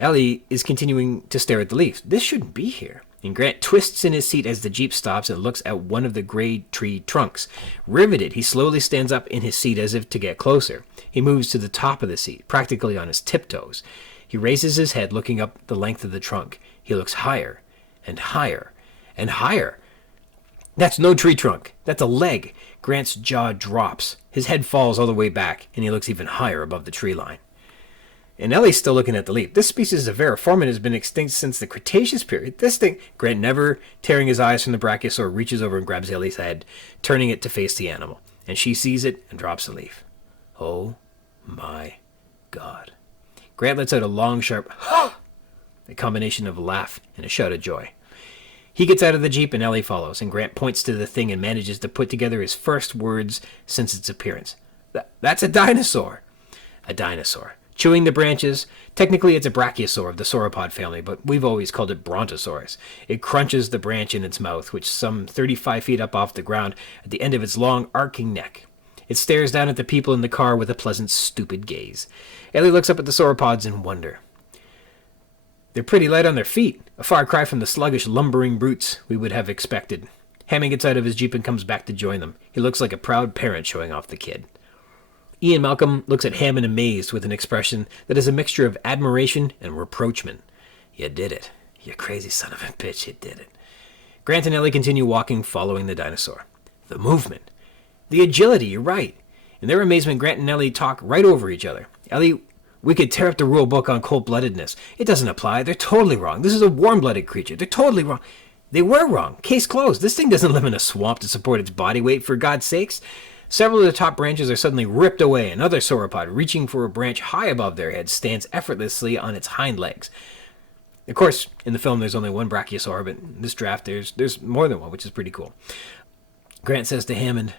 Ellie is continuing to stare at the leaf. This shouldn't be here. And Grant twists in his seat as the jeep stops and looks at one of the gray tree trunks. Riveted, he slowly stands up in his seat as if to get closer. He moves to the top of the seat, practically on his tiptoes. He raises his head, looking up the length of the trunk. He looks higher and higher and higher. That's no tree trunk. That's a leg. Grant's jaw drops. His head falls all the way back, and he looks even higher above the tree line. And Ellie's still looking at the leaf. This species of Veriformin has been extinct since the Cretaceous period. This thing... Grant, never tearing his eyes from the Brachiosaur, reaches over and grabs Ellie's head, turning it to face the animal. And she sees it and drops the leaf. Oh my God. Grant lets out a long, sharp "ha!" a combination of a laugh and a shout of joy. He gets out of the jeep and Ellie follows, and Grant points to the thing and manages to put together his first words since its appearance. "That's a dinosaur." A dinosaur. Chewing the branches. Technically, it's a brachiosaur of the sauropod family, but we've always called it Brontosaurus. It crunches the branch in its mouth, which is some 35 feet up off the ground at the end of its long, arcing neck. It stares down at the people in the car with a pleasant, stupid gaze. Ellie looks up at the sauropods in wonder. They're pretty light on their feet, a far cry from the sluggish, lumbering brutes we would have expected. Hammond gets out of his jeep and comes back to join them. He looks like a proud parent showing off the kid. Ian Malcolm looks at Hammond amazed with an expression that is a mixture of admiration and reproachment. "You did it. You crazy son of a bitch, you did it." Grant and Ellie continue walking, following the dinosaur. The movement. The agility, you're right. In their amazement, Grant and Ellie talk right over each other. "Ellie, we could tear up the rule book on cold-bloodedness. It doesn't apply. They're totally wrong. This is a warm-blooded creature. They're totally wrong." "They were wrong. Case closed. This thing doesn't live in a swamp to support its body weight, for God's sakes." Several of the top branches are suddenly ripped away. Another sauropod, reaching for a branch high above their head, stands effortlessly on its hind legs. Of course, in the film, there's only one brachiosaur, but in this draft, there's more than one, which is pretty cool. Grant says to Hammond,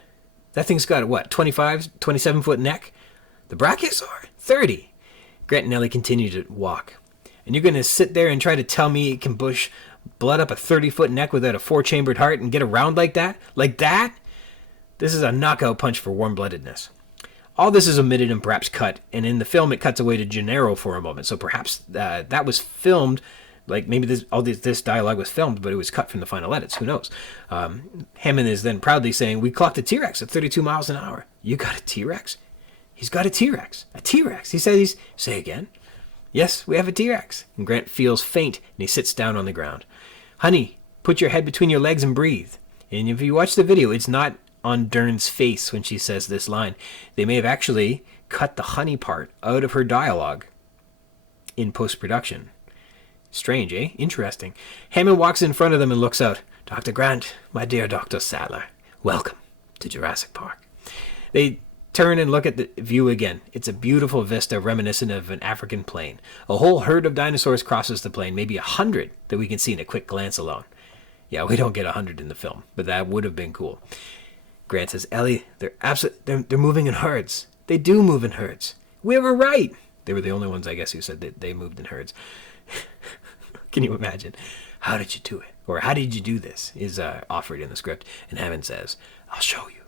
"That thing's got, what, 25, 27-foot neck? The brachiosaur? 30. Grant and Ellie continue to walk. "And you're going to sit there and try to tell me it can push blood up a 30-foot neck without a 4-chambered heart and get around like that? Like that? This is a knockout punch for warm-bloodedness." All this is omitted and perhaps cut, and in the film it cuts away to Gennaro for a moment. So perhaps that was filmed, like maybe this dialogue was filmed, but it was cut from the final edits. Who knows? Hammond is then proudly saying, "We clocked a T-Rex at 32 miles an hour. You got a T-Rex?" "He's got a T-Rex. A T-Rex." He says he's... "Say again?" "Yes, we have a T-Rex." And Grant feels faint, and he sits down on the ground. "Honey, put your head between your legs and breathe." And if you watch the video, it's not on Dern's face when she says this line. They may have actually cut the honey part out of her dialogue in post-production. Strange, eh? Interesting. Hammond walks in front of them and looks out. "Dr. Grant, my dear Dr. Sadler, welcome to Jurassic Park." They turn and look at the view again. It's a beautiful vista reminiscent of an African plain. A whole herd of dinosaurs crosses the plain, maybe 100 that we can see in a quick glance alone. Yeah, we don't get 100 in the film, but that would have been cool. Grant says, "Ellie, they're moving in herds. They do move in herds. We were right." They were the only ones, I guess, who said that they moved in herds. Can you imagine? How did you do it? Or how did you do this? Is offered in the script. And Hammond says, I'll show you.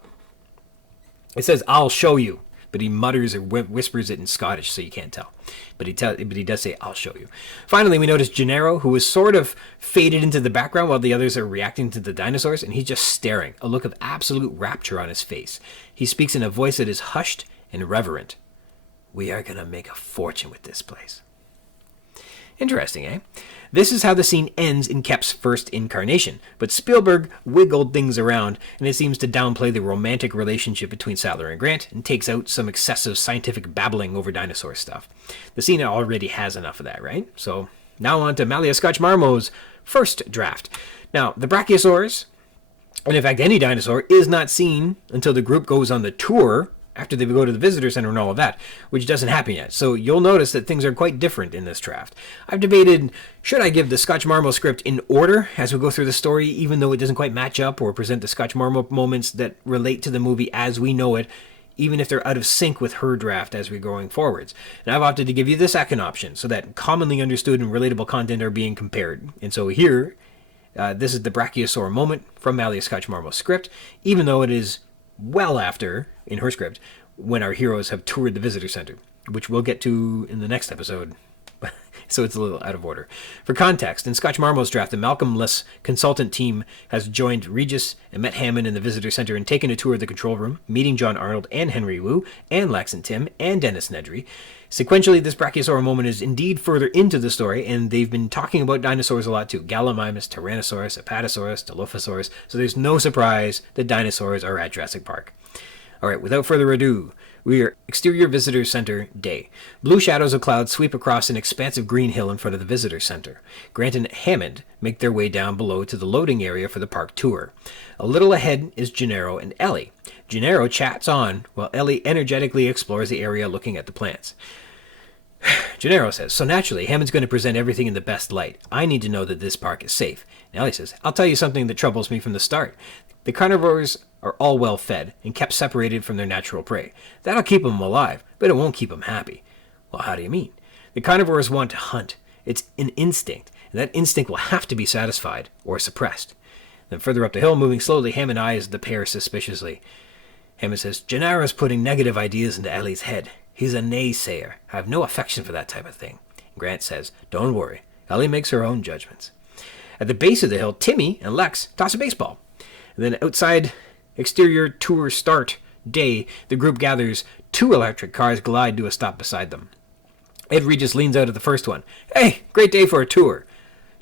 It says, I'll show you. But he mutters or whispers it in Scottish, so you can't tell. But he does say, I'll show you. Finally, we notice Gennaro, who is sort of faded into the background while the others are reacting to the dinosaurs, and he's just staring, a look of absolute rapture on his face. He speaks in a voice that is hushed and reverent. We are going to make a fortune with this place. Interesting, eh? This is how the scene ends in Koepp's first incarnation, but Spielberg wiggled things around, and it seems to downplay the romantic relationship between Sattler and Grant, and takes out some excessive scientific babbling over dinosaur stuff. The scene already has enough of that, right? So, now on to Malia Scotch-Marmo's first draft. Now, the Brachiosaurus, and in fact any dinosaur, is not seen until the group goes on the tour, after they go to the visitor center and all of that, which doesn't happen yet. So you'll notice that things are quite different in this draft. I've debated, should I give the Scotch-Marmo script in order as we go through the story, even though it doesn't quite match up, or present the Scotch-Marmo moments that relate to the movie as we know it, even if they're out of sync with her draft as we're going forwards. And I've opted to give you the second option, so that commonly understood and relatable content are being compared. And so here, this is the Brachiosaur moment from Malia Scotch-Marmo's script, even though it is well after, in her script, when our heroes have toured the visitor center, which we'll get to in the next episode, so it's a little out of order. For context, in Scotch-Marmo's draft, the Malcolm-less consultant team has joined Regis and met Hammond in the visitor center and taken a tour of the control room, meeting John Arnold and Henry Wu, and Lex and Tim, and Dennis Nedry. Sequentially, this Brachiosaur moment is indeed further into the story, and they've been talking about dinosaurs a lot too. Gallimimus, Tyrannosaurus, Apatosaurus, Dilophosaurus, so there's no surprise that dinosaurs are at Jurassic Park. Alright, without further ado, we are Exterior Visitor Center Day. Blue shadows of clouds sweep across an expansive green hill in front of the visitor center. Grant and Hammond make their way down below to the loading area for the park tour. A little ahead is Gennaro and Ellie. Gennaro chats on while Ellie energetically explores the area looking at the plants. Gennaro says, so naturally, Hammond's going to present everything in the best light. I need to know that this park is safe. And Ellie says, I'll tell you something that troubles me from the start. The carnivores are all well fed and kept separated from their natural prey. That'll keep them alive, but it won't keep them happy. Well, how do you mean? The carnivores want to hunt. It's an instinct, and that instinct will have to be satisfied or suppressed. Then further up the hill, moving slowly, Hammond eyes the pair suspiciously. Hammond says, Gennaro's putting negative ideas into Ellie's head. He's a naysayer. I have no affection for that type of thing. Grant says, don't worry. Ellie makes her own judgments. At the base of the hill, Timmy and Lex toss a baseball. And then outside Exterior Tour Start Day, the group gathers. 2 electric cars glide to a stop beside them. Ed Regis leans out of the first one. Hey, great day for a tour.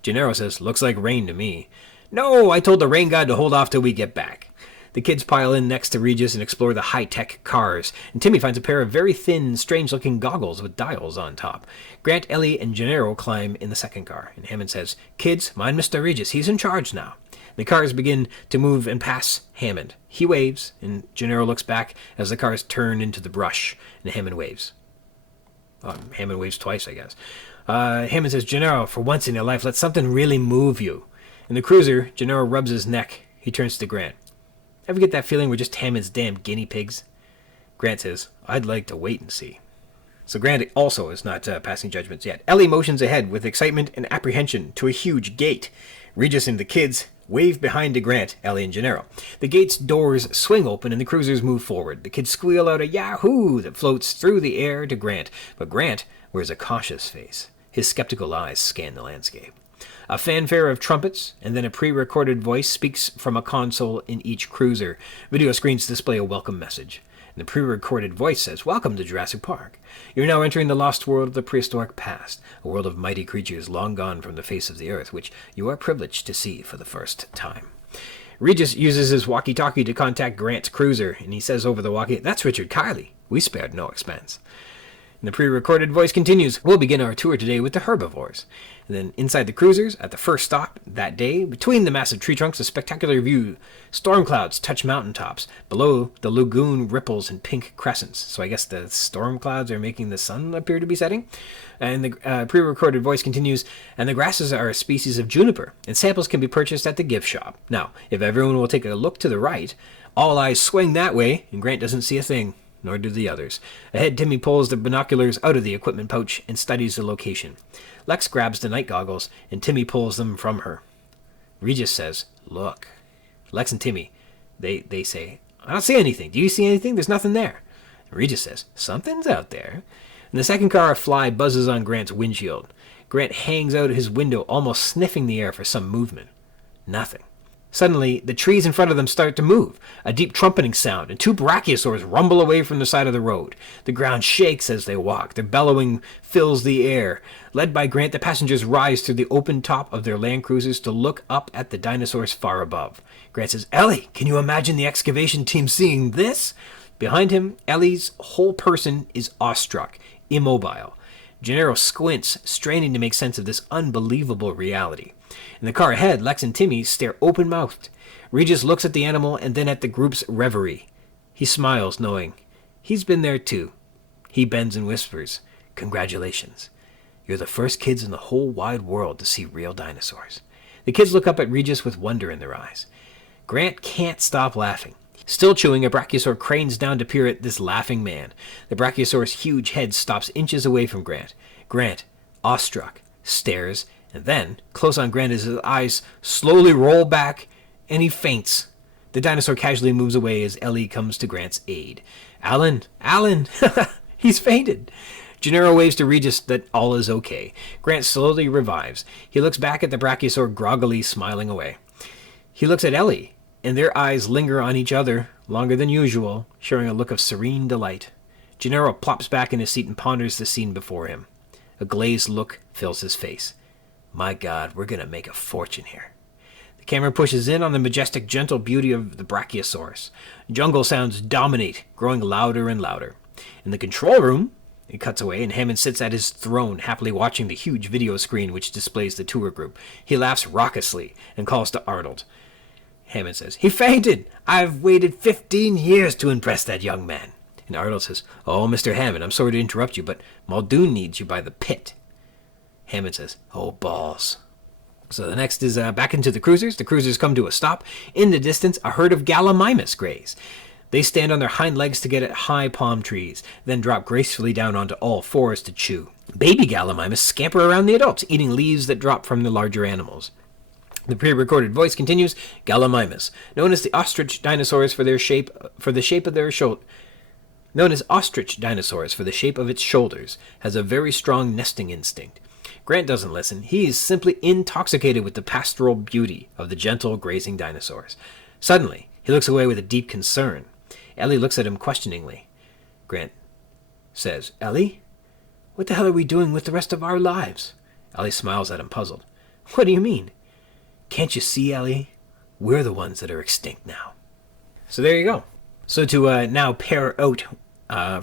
Gennaro says, looks like rain to me. No, I told the rain god to hold off till we get back. The kids pile in next to Regis and explore the high-tech cars, and Timmy finds a pair of very thin, strange-looking goggles with dials on top. Grant, Ellie, and Gennaro climb in the second car, and Hammond says, Kids, mind Mr. Regis, he's in charge now. The cars begin to move and pass Hammond. He waves, and Gennaro looks back as the cars turn into the brush, and Hammond waves. Hammond waves twice, I guess. Hammond says, Gennaro, for once in your life, let something really move you. In the cruiser, Gennaro rubs his neck. He turns to Grant. Ever get that feeling we're just Hammond's damn guinea pigs? Grant says, I'd like to wait and see. So Grant also is not passing judgments yet. Ellie motions ahead with excitement and apprehension to a huge gate. Regis and the kids wave behind to Grant, Ellie, and Gennaro. The gate's doors swing open and the cruisers move forward. The kids squeal out a yahoo that floats through the air to Grant, but Grant wears a cautious face. His skeptical eyes scan the landscape. A fanfare of trumpets, and then a pre-recorded voice speaks from a console in each cruiser. Video screens display a welcome message. And the pre-recorded voice says, Welcome to Jurassic Park. You're now entering the lost world of the prehistoric past, a world of mighty creatures long gone from the face of the earth, which you are privileged to see for the first time. Regis uses his walkie-talkie to contact Grant's cruiser, and he says over the walkie, That's Richard Kiley. We spared no expense. And the pre-recorded voice continues, We'll begin our tour today with the herbivores. And then inside the cruisers, at the first stop that day, between the massive tree trunks, a spectacular view. Storm clouds touch mountaintops. Below, the lagoon ripples in pink crescents. So I guess the storm clouds are making the sun appear to be setting. And the pre-recorded voice continues, and the grasses are a species of juniper, and samples can be purchased at the gift shop. Now, if everyone will take a look to the right, all eyes swing that way, and Grant doesn't see a thing. Nor do the others. Ahead, Timmy pulls the binoculars out of the equipment pouch and studies the location. Lex grabs the night goggles, and Timmy pulls them from her. Regis says, "Look." Lex and Timmy, they say, "I don't see anything. Do you see anything? There's nothing there." And Regis says, "Something's out there." And the second car, a fly, buzzes on Grant's windshield. Grant hangs out his window, almost sniffing the air for some movement. Nothing. Suddenly, the trees in front of them start to move. A deep trumpeting sound, and two brachiosaurs rumble away from the side of the road. The ground shakes as they walk. Their bellowing fills the air. Led by Grant, the passengers rise through the open top of their Land Cruisers to look up at the dinosaurs far above. Grant says, "Ellie, can you imagine the excavation team seeing this?" Behind him, Ellie's whole person is awestruck, immobile. Gennaro squints, straining to make sense of this unbelievable reality. In the car ahead, Lex and Timmy stare open-mouthed. Regis looks at the animal and then at the group's reverie. He smiles, knowing he's been there too. He bends and whispers, "Congratulations. You're the first kids in the whole wide world to see real dinosaurs." The kids look up at Regis with wonder in their eyes. Grant can't stop laughing. Still chewing, a brachiosaur cranes down to peer at this laughing man. The brachiosaur's huge head stops inches away from Grant. Grant, awestruck, stares, and then, close on Grant as his eyes slowly roll back, and he faints. The dinosaur casually moves away as Ellie comes to Grant's aid. Alan! He's fainted! Gennaro waves to Regis that all is okay. Grant slowly revives. He looks back at the brachiosaur groggily smiling away. He looks at Ellie, and their eyes linger on each other longer than usual, showing a look of serene delight. Gennaro plops back in his seat and ponders the scene before him. A glazed look fills his face. My God, we're going to make a fortune here. The camera pushes in on the majestic, gentle beauty of the Brachiosaurus. Jungle sounds dominate, growing louder and louder. In the control room, it cuts away, and Hammond sits at his throne, happily watching the huge video screen which displays the tour group. He laughs raucously and calls to Arnold. Hammond says, "He fainted! I've waited 15 years to impress that young man." And Arnold says, "Oh, Mr. Hammond, I'm sorry to interrupt you, but Muldoon needs you by the pit." Hammond says, "Oh, balls." So the next is back into the cruisers. The cruisers come to a stop. In the distance, a herd of Gallimimus graze. They stand on their hind legs to get at high palm trees, then drop gracefully down onto all fours to chew. Baby Gallimimus scamper around the adults, eating leaves that drop from the larger animals. The pre-recorded voice continues, Gallimimus, known as the ostrich dinosaurs for the shape of its shoulders, has a very strong nesting instinct. Grant doesn't listen. He is simply intoxicated with the pastoral beauty of the gentle, grazing dinosaurs. Suddenly, he looks away with a deep concern. Ellie looks at him questioningly. Grant says, "Ellie, what the hell are we doing with the rest of our lives?" Ellie smiles at him, puzzled. "What do you mean?" "Can't you see, Ellie? We're the ones that are extinct now." So there you go. So to now pair out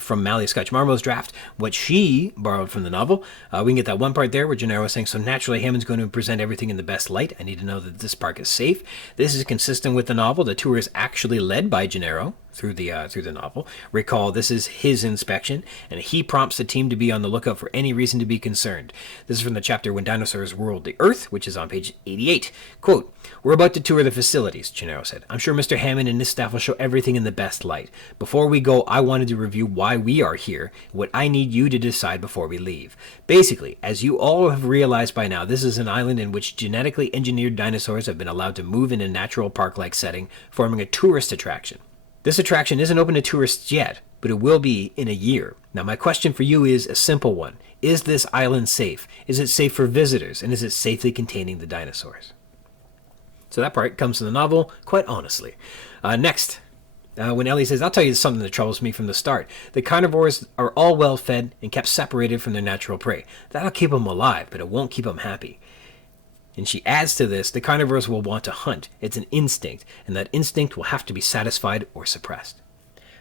from Malia Scotch-Marmo's draft what she borrowed from the novel, we can get that one part there where Gennaro is saying, "So naturally Hammond's going to present everything in the best light. I need to know that this park is safe." This is consistent with the novel. The tour is actually led by Gennaro through the novel. Recall, this is his inspection, and he prompts the team to be on the lookout for any reason to be concerned. This is from the chapter When Dinosaurs Ruled the Earth, which is on page 88. Quote, "We're about to tour the facilities," Gennaro said. "I'm sure Mr. Hammond and his staff will show everything in the best light. Before we go, I wanted to review why we are here, what I need you to decide before we leave. Basically, as you all have realized by now, this is an island in which genetically engineered dinosaurs have been allowed to move in a natural park-like setting, forming a tourist attraction. This attraction isn't open to tourists yet, but it will be in a year. Now, my question for you is a simple one. Is this island safe? Is it safe for visitors? And is it safely containing the dinosaurs?" So that part comes from the novel, quite honestly. Next, when Ellie says, "I'll tell you something that troubles me from the start. The carnivores are all well fed and kept separated from their natural prey. That'll keep them alive, but it won't keep them happy." And she adds to this, the carnivores will want to hunt. It's an instinct, and that instinct will have to be satisfied or suppressed.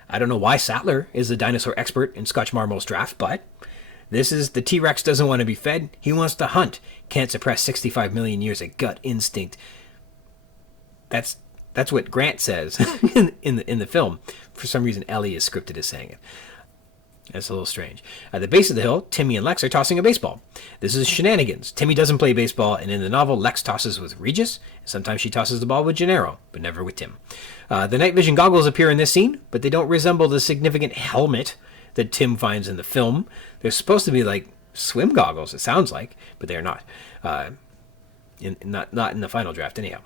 I don't know why Sattler is the dinosaur expert in Scotch-Marmo's draft, but this is the T-Rex doesn't want to be fed. He wants to hunt. Can't suppress 65 million years of gut instinct. That's what Grant says in the film. For some reason, Ellie is scripted as saying it. That's a little strange. At the base of the hill, Timmy and Lex are tossing a baseball. This is shenanigans. Timmy doesn't play baseball, and in the novel, Lex tosses with Regis. Sometimes she tosses the ball with Gennaro, but never with Tim. The night vision goggles appear in this scene, but they don't resemble the significant helmet that Tim finds in the film. They're supposed to be like swim goggles, it sounds like, but they're not. Not in the final draft, anyhow.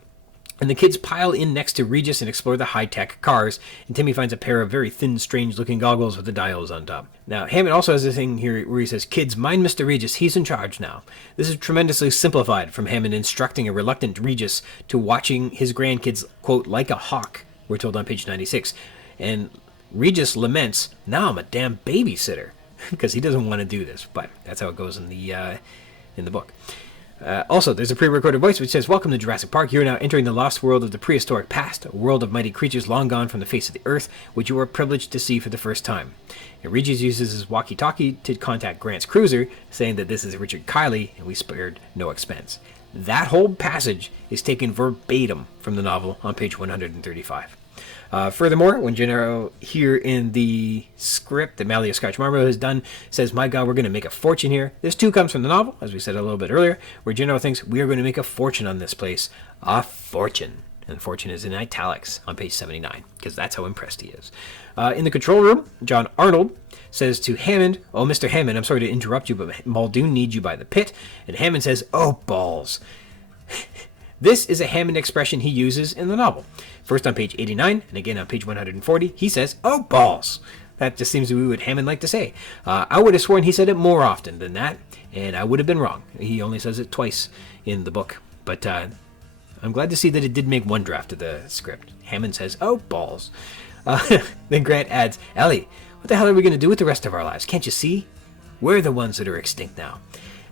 And the kids pile in next to Regis and explore the high-tech cars, and Timmy finds a pair of very thin, strange-looking goggles with the dials on top. Now, Hammond also has a thing here where he says, "Kids, mind Mr. Regis, he's in charge now." This is tremendously simplified from Hammond instructing a reluctant Regis to watching his grandkids, quote, like a hawk, we're told on page 96. And Regis laments, "Now I'm a damn babysitter," because he doesn't want to do this, but that's how it goes in the book. Also, there's a pre-recorded voice which says, "Welcome to Jurassic Park. You are now entering the lost world of the prehistoric past, a world of mighty creatures long gone from the face of the earth, which you are privileged to see for the first time." And Regis uses his walkie-talkie to contact Grant's cruiser, saying that this is Richard Kiley, and we spared no expense. That whole passage is taken verbatim from the novel on page 135. Furthermore, when Gennaro here in the script that Malia Scotch-Marmo has done says, "My God, we're going to make a fortune here," this too comes from the novel, as we said a little bit earlier, where Gennaro thinks we are going to make a fortune on this place. A fortune. And fortune is in italics on page 79, because that's how impressed he is. In the control room, John Arnold says to Hammond, "Oh, Mr. Hammond, I'm sorry to interrupt you, but Muldoon needs you by the pit." And Hammond says, "Oh, balls." This is a Hammond expression he uses in the novel. First on page 89, and again on page 140, he says, "Oh, balls." That just seems to be what Hammond liked to say. I would have sworn he said it more often than that, and I would have been wrong. He only says it twice in the book. But I'm glad to see that it did make one draft of the script. Hammond says, "Oh, balls." Then Grant adds, "Ellie, what the hell are we going to do with the rest of our lives? Can't you see? We're the ones that are extinct now."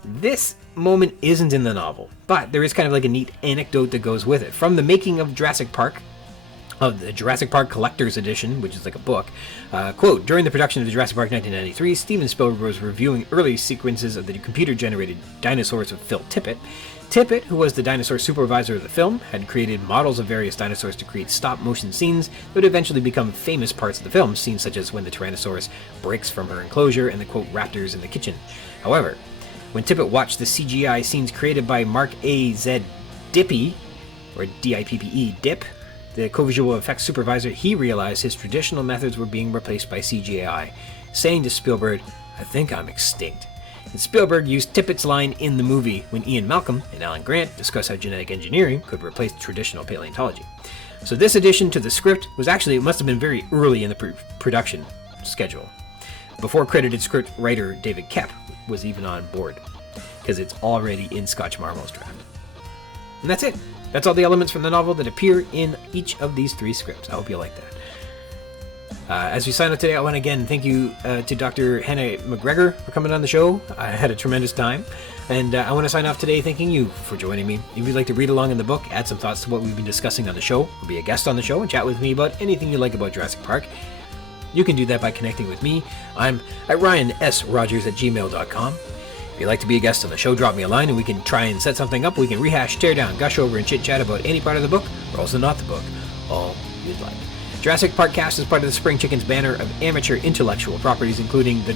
This moment isn't in the novel, but there is kind of like a neat anecdote that goes with it. From the making of Jurassic Park, of the Jurassic Park Collector's Edition, which is like a book, quote, "During the production of the Jurassic Park 1993, Steven Spielberg was reviewing early sequences of the computer-generated dinosaurs of Phil Tippett. Tippett, who was the dinosaur supervisor of the film, had created models of various dinosaurs to create stop-motion scenes that would eventually become famous parts of the film, scenes such as when the Tyrannosaurus breaks from her enclosure and the, quote, raptors in the kitchen. However, when Tippett watched the CGI scenes created by Mark A.Z. Dippy, or D-I-P-P-E, Dip, the co-visual effects supervisor, he realized his traditional methods were being replaced by CGI, saying to Spielberg, 'I think I'm extinct.' And Spielberg used Tippett's line in the movie when Ian Malcolm and Alan Grant discussed how genetic engineering could replace traditional paleontology. So this addition to the script was actually, it must have been very early in the production schedule, before credited script writer David Koepp was even on board, because it's already in Scotch-Marmo's draft. And that's it. That's all the elements from the novel that appear in each of these three scripts. I hope you like that. As we sign up today, I want to again thank you to Dr. Hannah McGregor for coming on the show. I had a tremendous time. And I want to sign off today thanking you for joining me. If you'd like to read along in the book, add some thoughts to what we've been discussing on the show, or be a guest on the show and chat with me about anything you like about Jurassic Park, you can do that by connecting with me. I'm at ryansrogers@gmail.com. If you'd like to be a guest on the show, drop me a line and we can try and set something up. We can rehash, tear down, gush over, and chit-chat about any part of the book, or also not the book, all you'd like. Jurassic Park-Cast is part of the Spring Chicken's banner of amateur intellectual properties, including the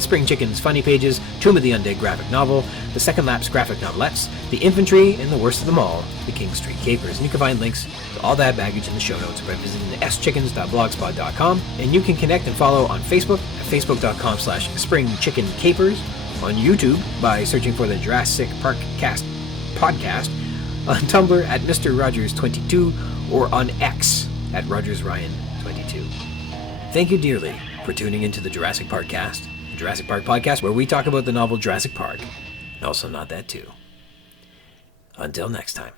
Spring Chicken's Funny Pages, Tomb of the Undead graphic novel, the Second Lapse graphic novelettes, The Infantry, and the worst of them all, the King Street Capers. And you can find links to all that baggage in the show notes by visiting the schickens.blogspot.com. And you can connect and follow on Facebook at facebook.com/springchickencapers, on YouTube by searching for the Juras-Sick Park-Cast podcast, on Tumblr at Mr. Rogers22, or on X at RogersRyan22. Thank you dearly for tuning into the Jurassic Park-Cast, the Jurassic Park podcast where we talk about the novel Jurassic Park, and also Not That Too. Until next time.